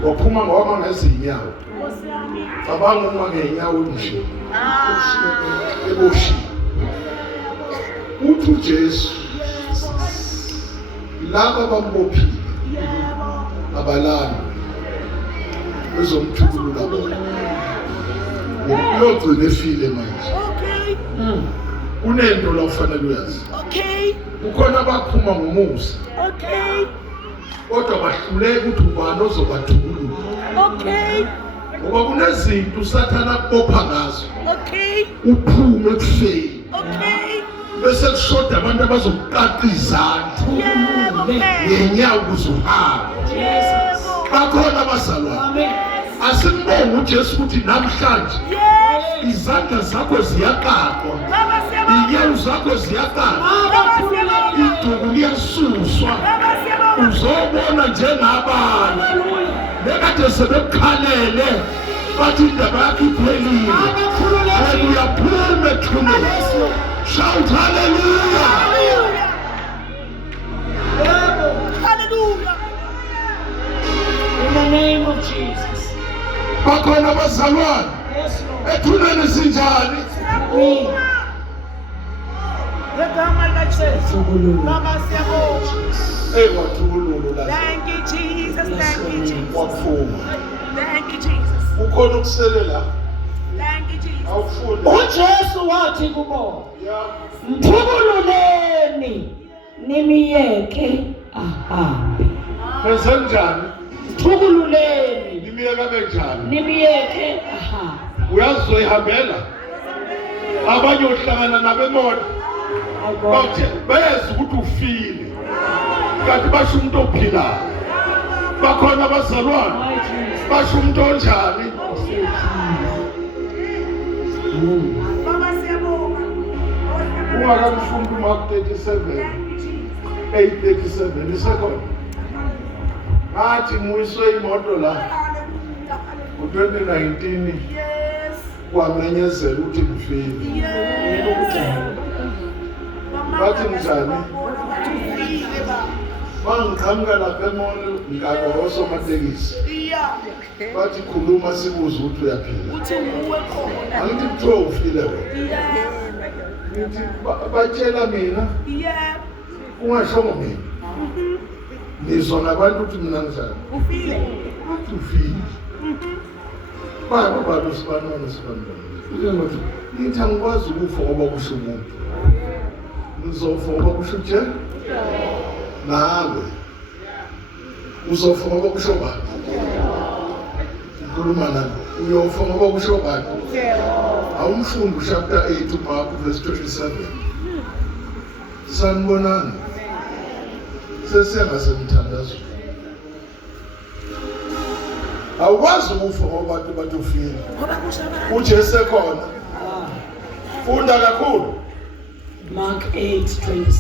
Waphuma ngowama ngezinyawo. Cabanga uma ngenyawo nje eboshiwe. Uthi uJesu laba bambophile abalana bezomthulula bona. Uyogcina efile manje. Okay. Kunento la ufanele uyazi. Okay. Ukhona abaphuma ngomusa. Okay. Kodwa bahluleka ukuthi ubani ozobathulula. Okay. Ngoba kunezinto uSathana akubopha ngazo. Okay. Uphume ekufeni. Okay. Bese kushoda abantu abazokuqaqa izandla. Yebo. Ngenyawo kuzuhamba. Yebo. Bakhona abazalwane. Asimbonge uJesu ukuthi namhlanje Yes. izandla zakho ziyaqaqwa. Baba siyabonga. Inyawo zakho ziyaqaqwa. Baba siyabonga. Iduku liyasuswa. Baba siyabonga. Uzobona njengabanye bekade sebekhalele bathi indaba yakho iphelile. Wena uyaphuma ethuneni. Shout hallelujah. Hallelujah. Jesus. bakhona abazalwane Yes, Lord. ethuneni sinjani Amen. Ngegama likaJesu. Thukulula. Baba siyabonga. kwathululu la Thank you Jesus. Thank you Jesus. waphuma Thank you Jesus. ukhona ukuselela Thank you Jesus. awufuni uJesu wathi kubo, ya mthukululeni nimiyeke ahambe. benze njani Mthukululeni nimiyeka benjani nimiyeke ahambe. uyazoyihambela abanye uhlangana nabemoto bathi beze ukuthi ufile kanti basho umuntu ophilayo bakhona abazalwane My Jesus. basho umuntu onjani Baba siyabonga. ungakamfundi umark 37 8:37 isekhona ngathi nguyiswe imoto la ngo-2019 Yes. kwamenyezela ukuthi ngifile Yes. bathi njani mangiqhamuka lapha emolo ngikaba osomatekisi Yeah. bathi khuluma sibuze ukuthi uyaphila Uthi nguwe khona. angithi kuthiwa ufile wena Yeah. ngithi batshela mina Yeah. ungashongo mina ngizwa ngabantu ukuthi mina njani Ufile. athi ufile baba baba sibanone sibanone ngithi angikwazi ukufa ngoba kusho umuntu ngizofa ngoba kusho nje nawe uzofa ngoba kusho bani ngikhuluma nani uyofa ngoba kusho bani awumfundi uchapter 8 uMark verse 27 sanibonani sesengasemthandazo awukwazi ukufa ngoba abantu bathi ufile uJesu ekhona funda kakhulu Mark 8:27.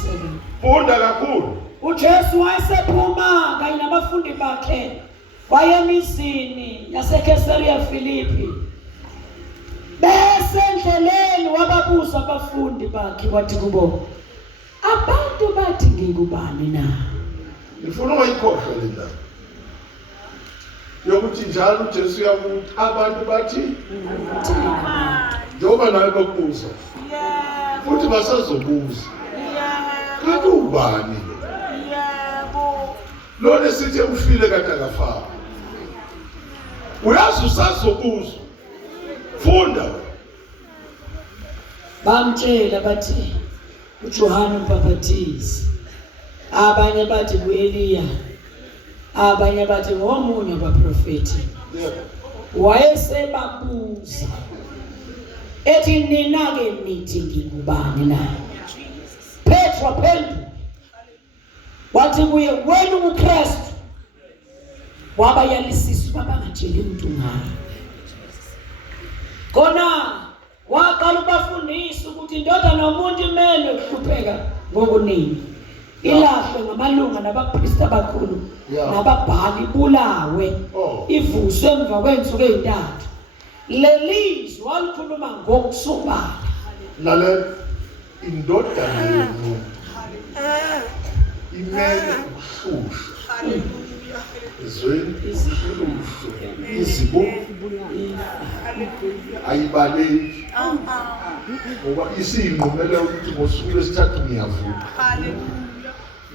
funda kakhulu uJesu wayesephuma kanye nabafundi bakhe wayemizini yaseKesariya Filipi. Besendleleni wababuza abafundi bakhe wathi kubo, abantu bathi ngingubani na? ngifuna ungayikhohlwa le ndaba yokuthi njalo uJesu uyakuthi abantu bathi njengoba nawe bakubuza Yeah. futhi basazobuza Yeah. kanti ubani Yebo. lo lesithi ufile kade akafaka uyazi usazobuzwa funda Bamtshela bathi uJohane uMbhaphathizi, abanye bathi uEliya, abanye bathi omunye wabaprofeti. Wayesebabuza ethi nina ke nithi ngingubani na? Petro phendula wathi kuye, wena uKristu. Wabayalisisa babangajeli umuntu ngayo. Khona waqala ubafundisa ukuthi indodana yomuntu imele ukuhlupheka ngokuningi, ilahlwe ngamalunga nabapristi abakhulu Yeah. nababhali, ibulawe, Oh. ivuswe emva kwensuku ezintathu. Lelizwi walikhuluma ngokusobala. nale indodana yomuntu imele ukuhlushwa ezweni izihlushwe izibu ayibaleki ngoba isiyinqumele ukuthi ngosuku lwesithathu ngiyavuka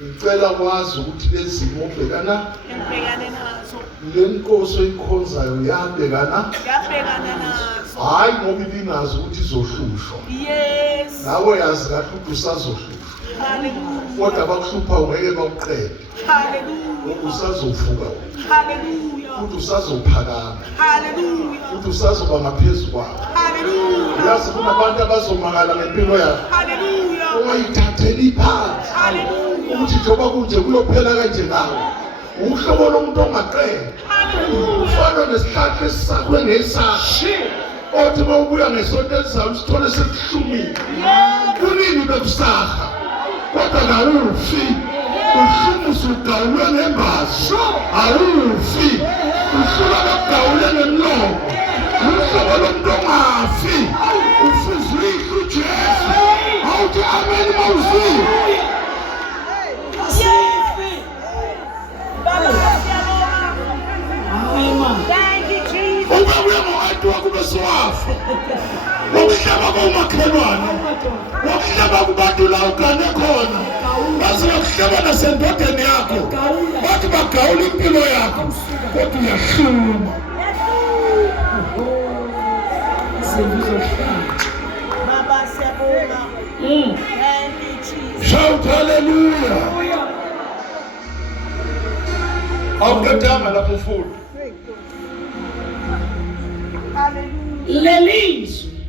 ngicela kwazi ukuthi lezimo obhekana Ngibhekane nazo. le nkosi oyikhonzayo yabhekana Ngiyabhekana nazo. hayi ngoba ibingazi ukuthi izohlushwa Yes. nawe yazi kahle ukuthi usazohlushwa Hallelujah. kodwa abakuhlupha ungeke bakuqede Hallelujah. usazovuka Hallelujah. ukuthi usazophakama Hallelujah. ukuthi usazoba ngaphezu kwabo Hallelujah. yazi kunabantu abazomakala ngempilo yakho Hallelujah. ungayithatheli phansi Hallelujah. ukuthi njengoba kunje kuyophela kanje nawe uhlobo lomuntu ongaqeda ufana nesihlahla esisakhwe ngesakhe othi uma ubuya ngesonto elizayo usithole sekuhlumile kunini bekusaha kodwa kawufi uhluma usugawulwe ngembazi awufi usuka bekugawule ngemlomo uhlobo lomuntu ongafi ufuzwe ihlu Jesu awuthi amen mawuziwe Asifi. Baba siyabonga. Hayi man. umakhelwane wakuhleba kubantu la ugane khona baze bakuhleba nasendodeni yakho bathi bagawula impilo yakho kodwa uyahluma. Baba siyabonga. Thank you Jesus. Shout hallelujah. Awukadanga lapho mfowethu. Hallelujah. Lelizwi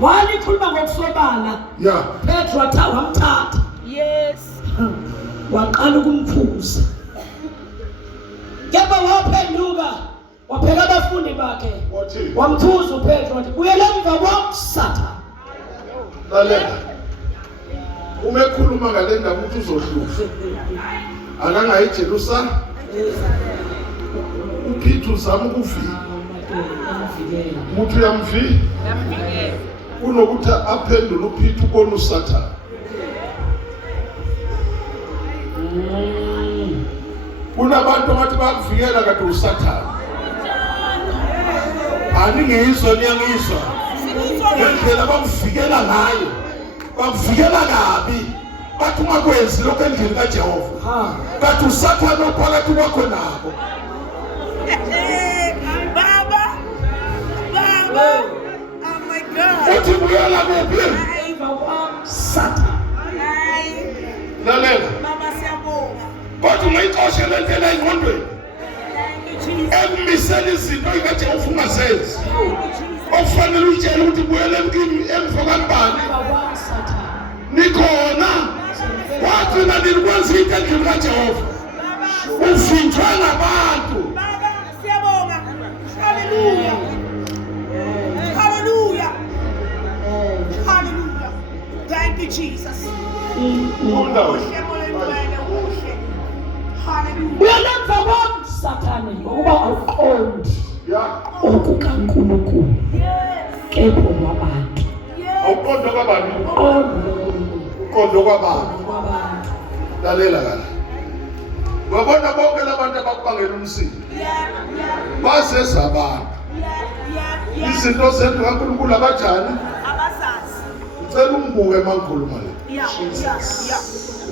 walikhuluma ngokusobala. Yeah. Petro wamthatha Yes. waqala ukumkhuza. Kepha waphenduka waphela abafundi bakhe Wathi? wamkhuza uPetro wathi buyela emva kwami Sathane. Lalela. Uma ekhuluma ngale ndaba ukuthi uzohluza. Akangayi eJerusalem. uPeter uzama ukufika. Umuntu uyamvika. Kunokuthi aphendule uPeter ubona uSathane. Kunabantu abathi bakuvikela kade uSathane. Aningizwa niyangizwa. Ngendlela bakuvikela ngayo. Bakuvikela kabi. Bathi uma kwenzi lokho endlini kaJehova. Kade uSathane ophakathi kwakho nabo. Baba. Baba. Oh my God. Uthi buyela kuphi? Emva kwami Sathane. Lalela. Baba siyabonga. Kodwa ungayixosha le ndlela engqondweni. Thank you Jesus. Ekumisela izinto ingajehova ungazenzi. Okufanele uyitshele ukuthi buyela emva kambani. Emva kwami Sathane. Nikhona. Wathi nani kwenza into endlini kaJehova. Uvinjwa ngabantu. Baba siyabonga. Hallelujah. Hallelujah. Hallelujah. Thank you Jesus. Uhle molweni uhle. Hallelujah. Buyela emva kwami Sathane ngokuba awuqondi Yeah. okukaNkulunkulu Yes. kepha wabantu. Yes. Awuqondo kwabantu. Qondo Uqondo kwabantu. kwabantu. Lalela kahle. Wabona bonke labantu abakubangela umsindo. Yeah. Bazeza abantu. Yeah. Izinto zethu kaNkulunkulu abajani. Abasazi. Ucela umbuke emakhuluma le. Yeah.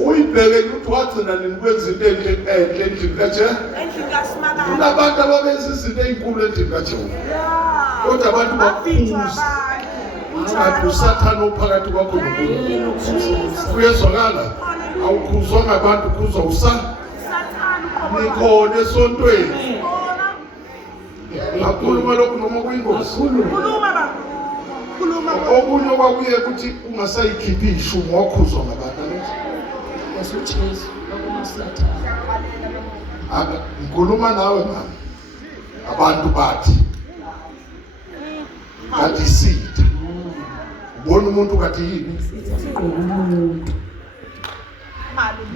Uyibheke ukuthi wagcina nini kwenza into enhle endlini kaJehova. Endlini kaSimakala. Kunabantu ababenza izinto ezinkulu endlini kaJehova. Yeah. Kodwa abantu Bafitshwa bakhuza. abantu. Kanti uSathane ophakathi kwakho noNkulunkulu. Uyezwakala? Awukhuzwa ngabantu ukhuzwa Sathane uqobo. nikhona esontweni. Khona. Akhuluma lokhu noma kuyingozi. Khuluma baba. Khuluma baba. Okunye kwakuye ukuthi ungasayikhiphi ishumo wakhuzwa ngabantu. Yesu lokuma Sathane. Ngikhuluma nawe mama. Abantu bathi kathi sitha. Ubona umuntu kathi yini? Umuntu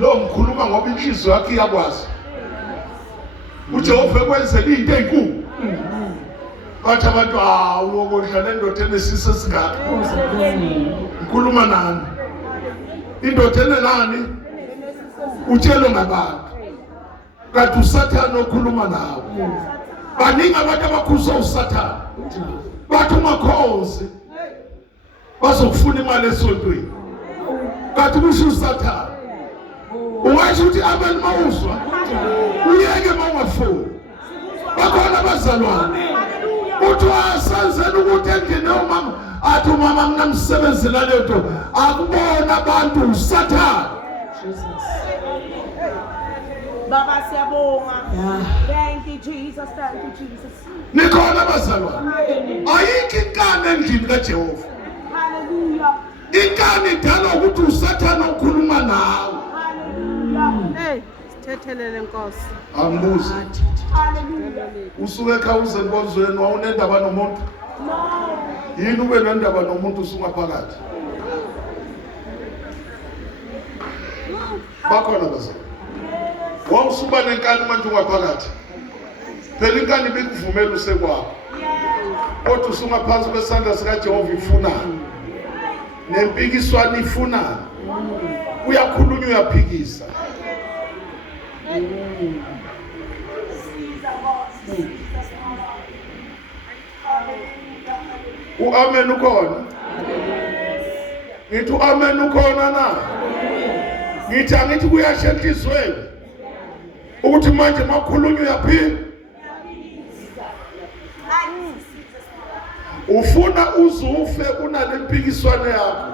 Lo mkhuluma ngoba inhliziyo yakhe iyakwazi. uJehova ekwenzela into ezinkulu. Bathi abantu uyokodla nendoda enesisi esingaka. Ngikhuluma nani? Indoda enelani? Utshelo ngabantu. Kanti uSathane okhuluma nawe. Baningi abantu abakhuza uSathane. Bathi umakhosi bazokufuna imali esontweni. Kanti kusho uSathane. Ungasho ukuthi abantu mawuzwa uyeke mawungafuni. Bakhona abazalwane. Uthi wasenzela ukuthi endlini yomama athi umama nginamsebenzela lento akubona abantu uSathane. Baba siyabonga. Thank you Jesus. Thank you Jesus. Nikhona abazalwane. Ayikho inkani endlini kaJehova. Hallelujah. Inkani idala ukuthi uSathane okhuluma nawe. Hallelujah. Hey, sithethelele Nkosi. Angibuze. Hallelujah. Usuke ekhawuze enkonzweni wawunendaba nomuntu? No. Yini ube nendaba nomuntu usungaphakathi? Bakhona bazalwane. Wawusuba nenkani manje ungaphakathi. Phela inkani bekuvumela usekwakho. Kodwa usungaphansi kwesandla sikaJehova ifunana. Nempikiswano ifunana. Uyakhulunywa uyaphikisa. Amen ukhona. Ngithi amen ukhona na? Ngithi angithi kuyasha enhlizweni ukuthi manje makhulunywa uyaphila. Ufuna uzufe unale mpikiswano yakho.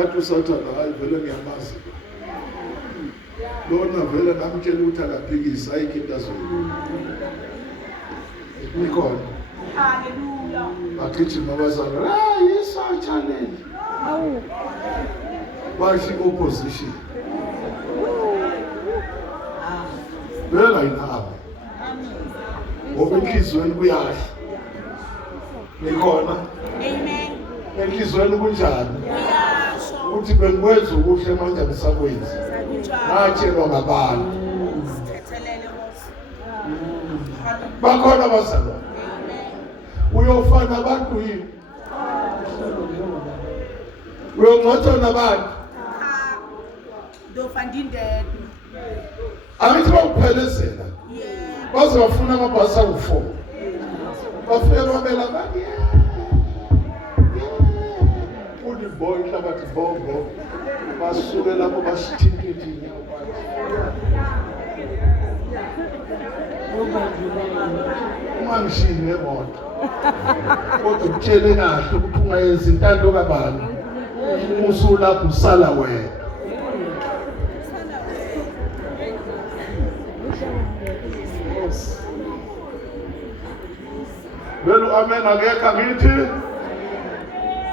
Athi usathana hayi vele ngiyamazi. Lona vele namtshela ukuthi akaphikisi ayikho into azoyenza. Nikhona. Hallelujah. Bagijima abazali, hayi isa challenge. Bashi opposition. Vele ayinabo. Ngoba enhlizweni kuyasha. Nikhona. Amen. Enhlizweni kunjani? Kuyasho. Uthi bengikwenza ukuhle manje ngisakwenza. Ngatshelwa ngabantu. Thethelele Nkosi. Bakhona abazalwa. Uyofana abantu yini? Uyongcotshwa nabantu. Ndofanda indedwa. Angithi bawuphelezela. Baze bafuna amabhasi awu-4. Bafike bamela bathi udi boy hlabathi bongo. Basuke lapho basithinte inyawo. Ungangishini emoto. Kodwa utshele kahle ukuthi ungayenza intando kabani. Usulapho usala wena. Vele amen akekho ngithi.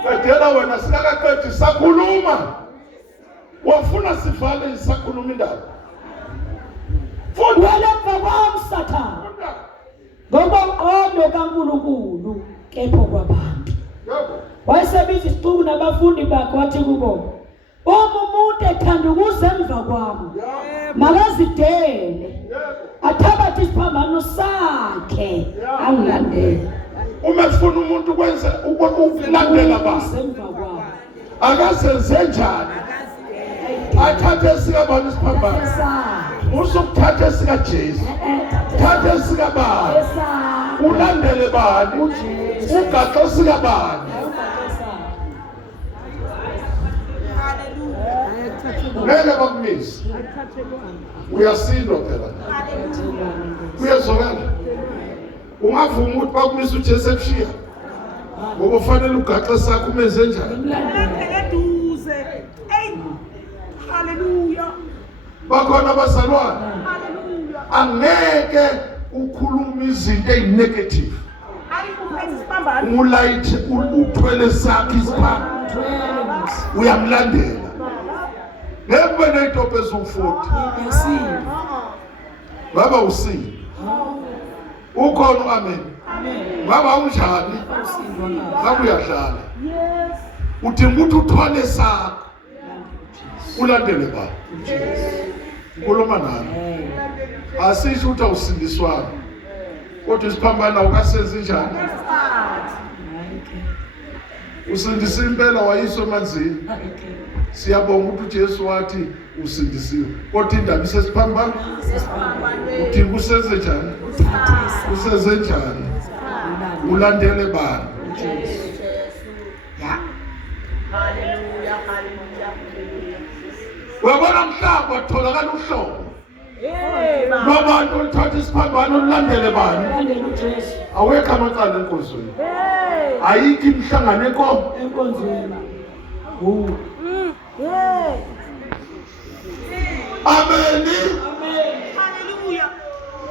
Qedela wena sikaqedi sakhuluma. Wafuna sivale isakhuluma indaba. Futhi wena emva kwami Sathane. Ngoba uqondo kaNkulunkulu kepho kwabantu. Yebo. Wayesebiza isixuku nabafundi bakhe wathi kubo, uma umuntu ethanda ukuza emva kwami, makazidele. Athabathe isiphambano sakhe angilandele. Uma ufuna umuntu ukwenza ukulandela basi. Emva kwami. Akazenze njani? Athathe sikabani isiphambano. Usukuthatha sika Jesu. Thatha sika bani? Ulandele bani? Ugaxe sika bani? Ngeke bakumisa. Uyasindwa phela. Uyezwakala. Ungavuma ukuthi bakumisa uJesu ekushiya. Ngoba ufanele ugaxe sakho umenze njani? Eduze. Hey. Hallelujah. Bakhona abazalwane. Hallelujah. Angeke ukhuluma izinto ezinegative. Ayikuphethe isiphambano. Umulayithe uthwele sakhe isiphambano. Uyamlandela. Ngeke neyitope ezumfuthi. Baba usini. Ukhona amen. Baba unjani? Baba uyadlala. Yes. Udinga ukuthi uthwale sakho. Ulandele baba. Ukhuluma nami. Asisho ukuthi awusindiswanga. Kodwa isiphambano awukasenzi njani? Usindisa impela wayiswa emanzini. Siyabonga ukuthi uJesu wathi usindisiwe. Kodwa indaba isesiphambano. Udinga usenze njani? Usenze njani? Ulandele bani? Ya. Hallelujah. Hallelujah. Wabona mhlawumbe watholakala uhlobo. Nobantu oluthatha isiphambano ulandele bani? Ulandele uJesu. Awekho amacala enkonzweni. Ayikho imhlangano enkonzweni. Amen. Hallelujah.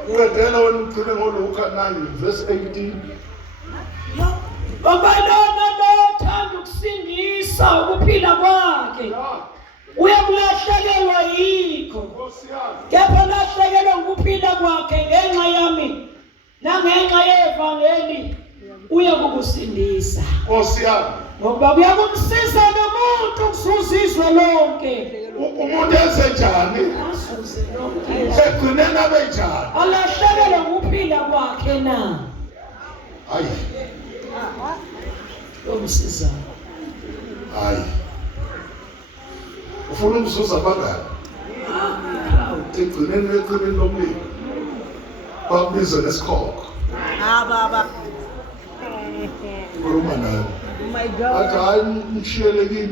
Uqedela wena ugcine ngoLuka 9 verse 18. Ngoba lona lothanda ukusindisa ukuphila kwakhe uyakulahlekelwa yikho. Kepha lahlekelwa ukuphila kwakhe ngenxa yami nangenxa yevangeli uyakukusindisa. Nkosi yami. Ngoba kuyakumsiza nomuntu ukusuzizwe lonke. Umuntu enze njani? Egcineni abe njani? Alahlekelwe ukuphila kwakhe na. Hayi. Umsiza. Hayi. Ufuna umzuza abangani? egcineni lecibini lomlilo bakubiza nesikhokho Baba. ukhuluma naye My athi God. hayi mshiyelekile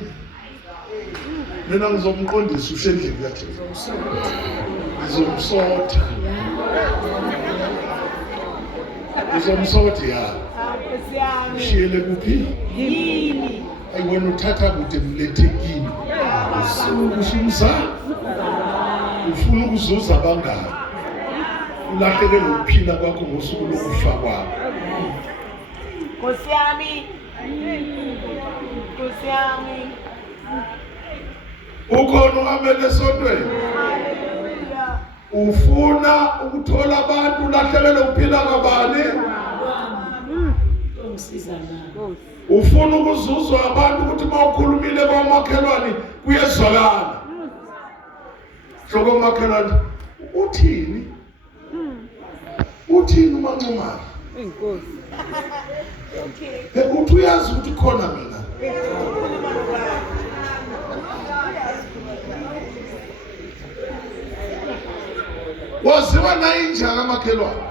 mina ngizomqondisa usendlini yakhe ngizomsotha uzomsotha ya mshiyele kuphi Yini. ayiwona uthatha kude mlethe kini usumzana ufuna ukuzuza abangani ulahleke lokuphila kwakho ngosuku lokufa kwakho Nkosi yami. Nkosi yami. ukhona ungamele esontweni Hallelujah. ufuna ukuthola abantu ulahlekelwe ukuphila kwabani Ngisiza na. ufuna ukuzuzwa abantu ukuthi mawukhulumile kwamakhelwane kuyezwakala hloko makhelwane uthini uMancumane Inkosi. uthi uyazi ukuthi khona mina waziwa na inja kamakhelwane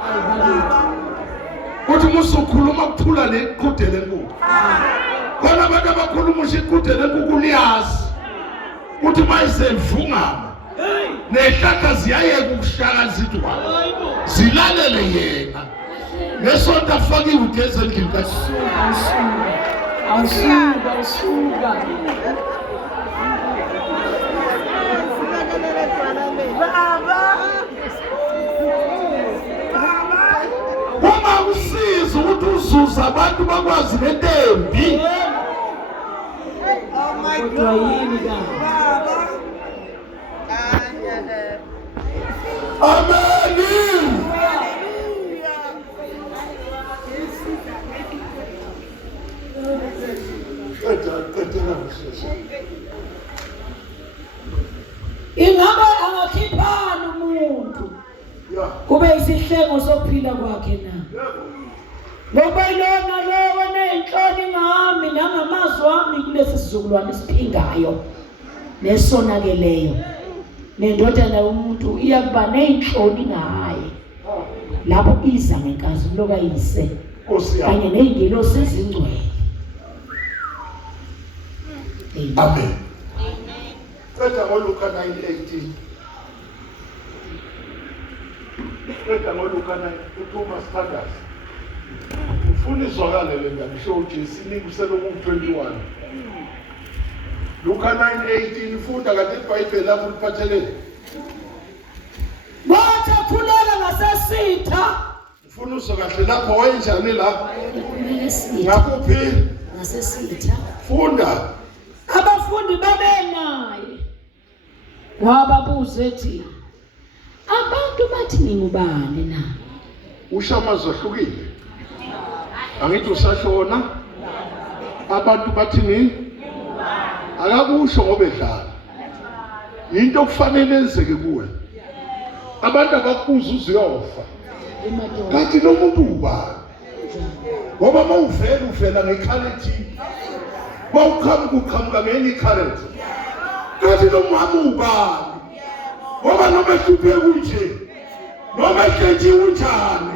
kuthi musukhuluma kuthula neqhudele enkulu khona abantu abakhuluma iqhudele enkulu liyazi kuthi mayisevungama nehlahla ziyayeka ukushaka zithi zilalele yena ngesonto afake ugeze endlini Awusuka. uma usiza ukuthi uzuza abantu bakwazi lentembi Kodwa yini kanti? amen Ingabe angakhiphana umuntu kube isihlebo sokuphila kwakhe na? Ngoba ilona lowo nenhloni ngami nangamazwi wami kulesi sizukulwane siphingayo nesonakeleyo nendodana yomuntu iyakuba nenhloni ngaye lapho iza ngenkazimulo kayise kanye ney'ngelosi ezingcwele. amen qeda ngoLuka 9:18 qeda ngoLuka 9 uThomas Thandaz ufuna izwakale le ndaba isho uJesu nikuselo ku21 Luka 9:18 funda kanti iBhayibheli lapho liphathelene Wathi khulela ngasesitha ufuna uzwe kahle lapho wayenjani lapho ngasesitha ngakuphi ngasesitha funda abafundi babenaye wababuza ethi abantu bathi ngingubani na? usho amazwi ahlukile angithi usashona abantu bathi ni akakusho ngoba edlala into kufanele enzeke kuwe abantu abakubuza uziyofa kanti lo muntu ubani ngoba uvela ngekhalithi bawuqhamuka ngenye ikharethi kanti lo mama ubani ngoba noma ehluphe kunje noma ehlethiwe unjani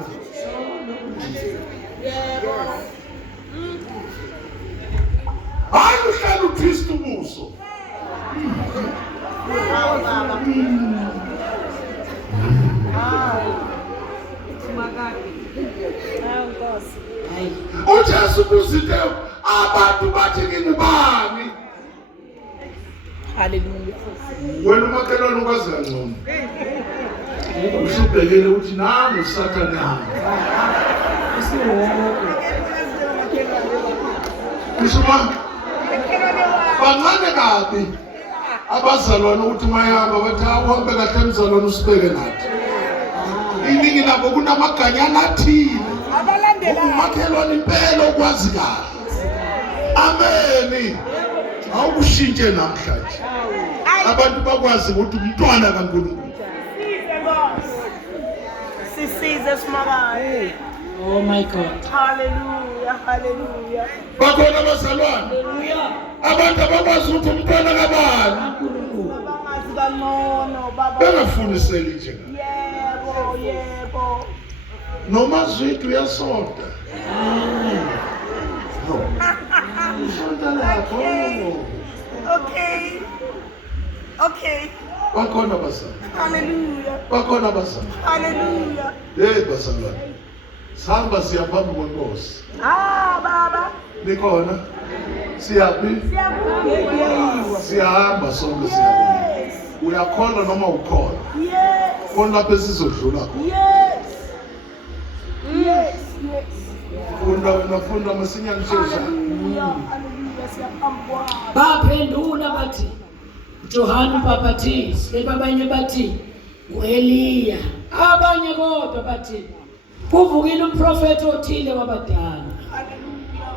hayi uhlala uKristu buso uJesu kuzite abantu bathi ngingubani Hallelujah. wena umakhelwane ukwazi kangcono usubhekele ukuthi nami usathane hamba usuma bancane kabi abazalwane ukuthi mayihamba bathi awuhambe kahle emzalwane usibeke nathi iningi nabo kunamaganyana athile umakhelwane impela okwazi kahle ameni awukushintshe namhlanje abantu bakwazi ukuthi umntwana kaNkulunkulu Sisize simakayo. Oh my God. Hallelujah. Hallelujah. bakhona abazalwane Hallelujah. abantu abakwazi ukuthi umntwana kabani Abangazi kangcono baba. Bengafuniseli nje. Yebo, yebo. Noma zwithu uyasonda. Sonda lapho. Okay. Okay. Bakhona basana. Hallelujah. Bakhona basana. Hallelujah. Hey basana. Sihamba siyaphambi kwenkosi. Baba. Nikhona? Siyaphi? Siyahamba sonke siyahamba. Yes. Uyakholwa noma ukholwa? Yes. Khona lapho esizodlula khona. Yes. Yes. Yes. Funda masinya nishesha. Hallelujah. Hallelujah. Siyaphambi. Baphendula bathi John Ubhaptizi, abanye bathi uEliya, abanye kodwa bathi kuvukile umprofeti othile wabadala. Hallelujah.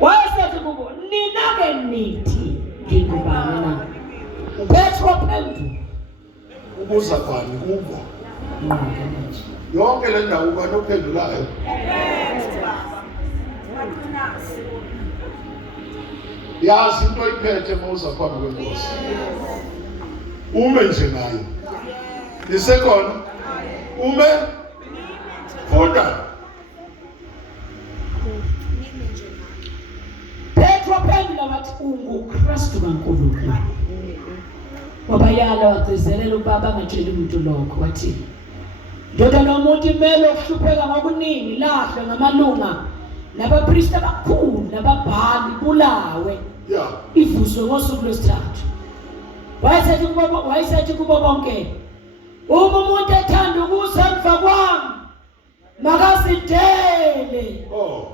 Wayesethi kubo nina-ke nithi ngingubani na? Petro waphendula Ubuza bani kubo? Yonke le ndawo ubani ophendulayo? Yazi into iphethe mawuza phambi kwenkosi. Ume nje nayo. Nisekhona? Ume. Funda. Petro waphendula wathi unguKristu kaNkulunkulu. Wabayala wagcizelela ubaba angatsheli umuntu lokho wathi ndoda nomuntu imele ukuhlupheka ngokuningi lahlwe ngamalunga nabapristi abakhulu nababhali bulawe Yeah. ivuswe ngosuku lwesithathu. Wayesethi kubo bonke uma umuntu ethanda ukuza emva kwami makazidele Oh.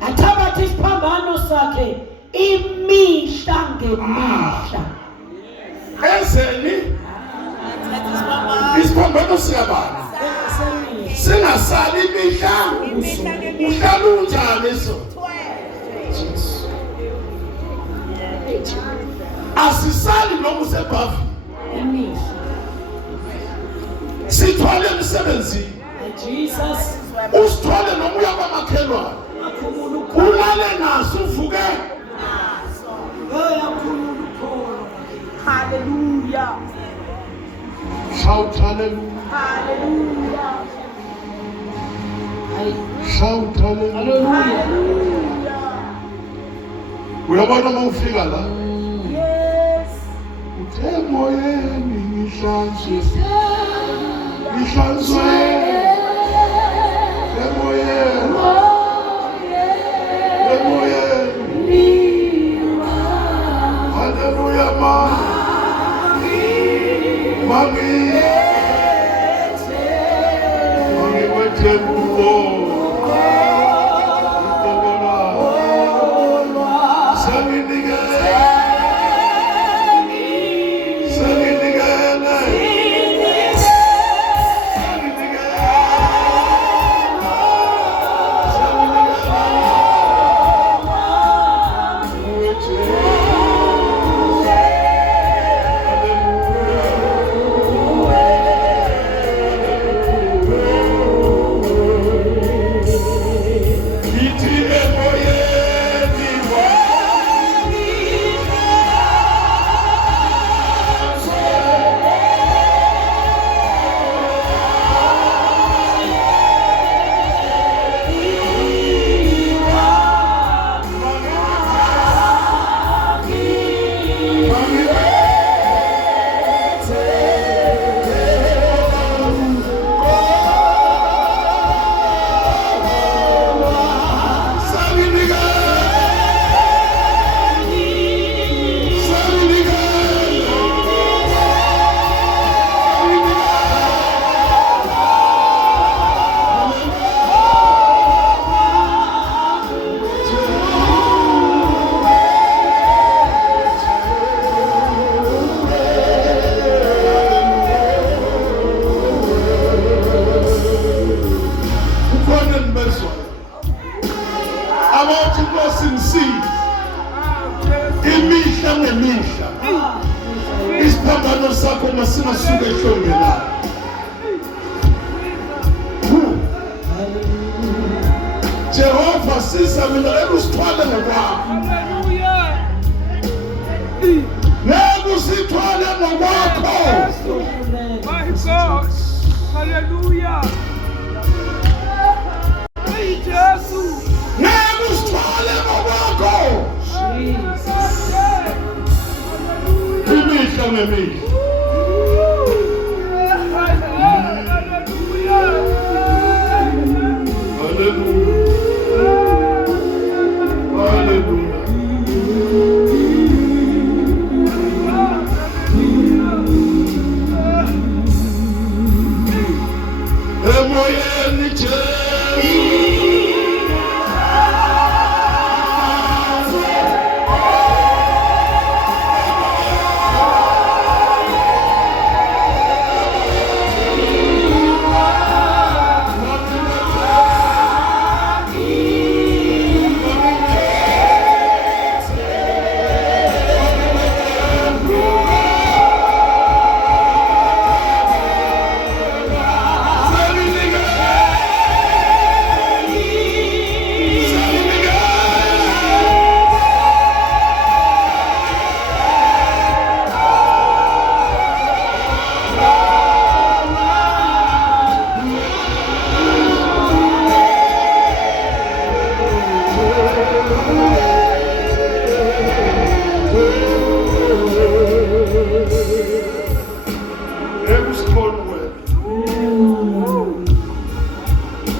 athabathe isiphambano sakhe imihla ngemihla. Ezeni? Isiphambano siyabani? Singasali imihla. Uhlala unjani so? Asisali noma usebhavi. Imihla. Sithwale emsebenzini. Jesus Usithwale noma uya kwamakhelwane. Ulale naso uvuke. Hallelujah. Shout hallelujah. Hallelujah. Shout hallelujah. Hallelujah. Uyabona mawufika la. Yes. Uthe moyeni ngihlanzwe. Ngihlanzwe. Emoyeni. Emoyeni. Hallelujah mami. Mami wethe kuwo. Isiphambano sakho masingasuke ehlombe la. Jehova siza mina ekusithwale ngokwakho. Hallelujah. Ngeke usithwale ngokwakho. My God. Hallelujah. Hey, Jesus. Ngeke usithwale ngokwakho. Imihla ngemihla.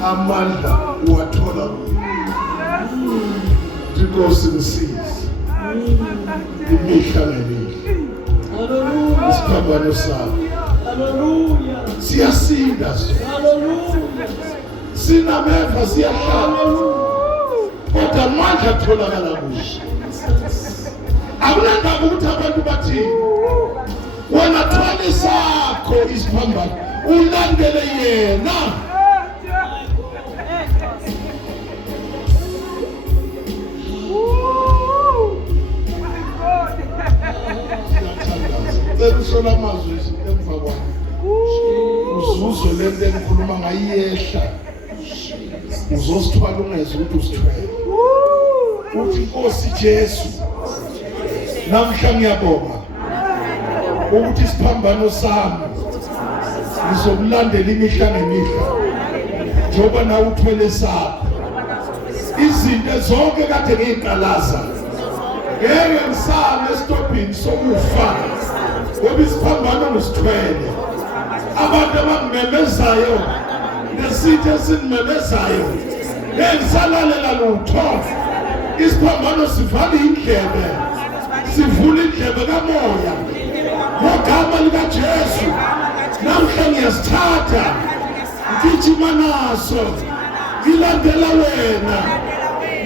Amandla uwathola Inkosi ngisize imihla ngemihla. Haleluya. Isiphambano sakho. Haleluya. Siyasinda sona. Haleluya. Sinameva siyahlala. Kodwa amandla atholakala kuhle. Akunandaba ukuthi abantu bathini. Wena thwala isakho isiphambano ulandele yena. Usola amazwi emva kwami. Uzuzo lento engikhuluma ngayiyehla. Uzosithwala ungezwe ukuthi usithwele. Uthi Nkosi Jesu. Namhla ngiyabonga. Ukuthi isiphambano sami ngizokulandela imihla ngemihla. Njoba na uthwele sakho. Izinto zonke kade ngiqalaza. Ngeke ngisale esitobhini sokufa. Ngoba isiphambano ngisithwele. Abantu abangimemezayo nesitho esingimemezayo ngisalalela lutho. Isiphambano sivala indlebe. Sivula indlebe kamoya. Ngogama likaJesu. Namhla ngiyasithatha. Ngijima naso. Ngilandela wena.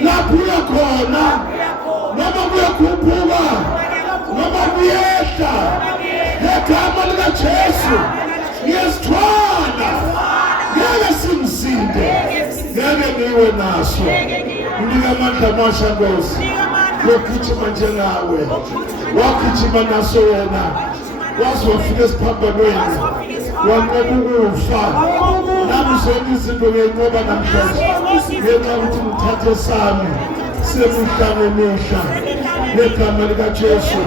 Lapho uya khona. Noma kuyakhuphuka. Noma kuyehla. Ngegama likaJesu. Ngiyasithwala. Ngeke simsinde. Ngeke niwe naso. Unika amandla amasha Nkosi. Lokugijima njengawe. Wagijima naso wena. Waze wafika esiphambanweni. Wanqoba ukufa. Nami zonke izinto ngiyenqoba namhlanje. Ngenxa yokuthi ngithathe sami. Semihla ngemihla. Ngegama likaJesu.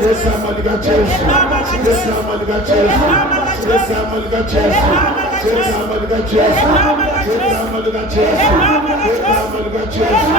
Ngegama likaJesu. Ngegama likaJesu. Ngegama likaJesu. Ngegama likaJesu. Ngegama likaJesu. Ngegama likaJesu.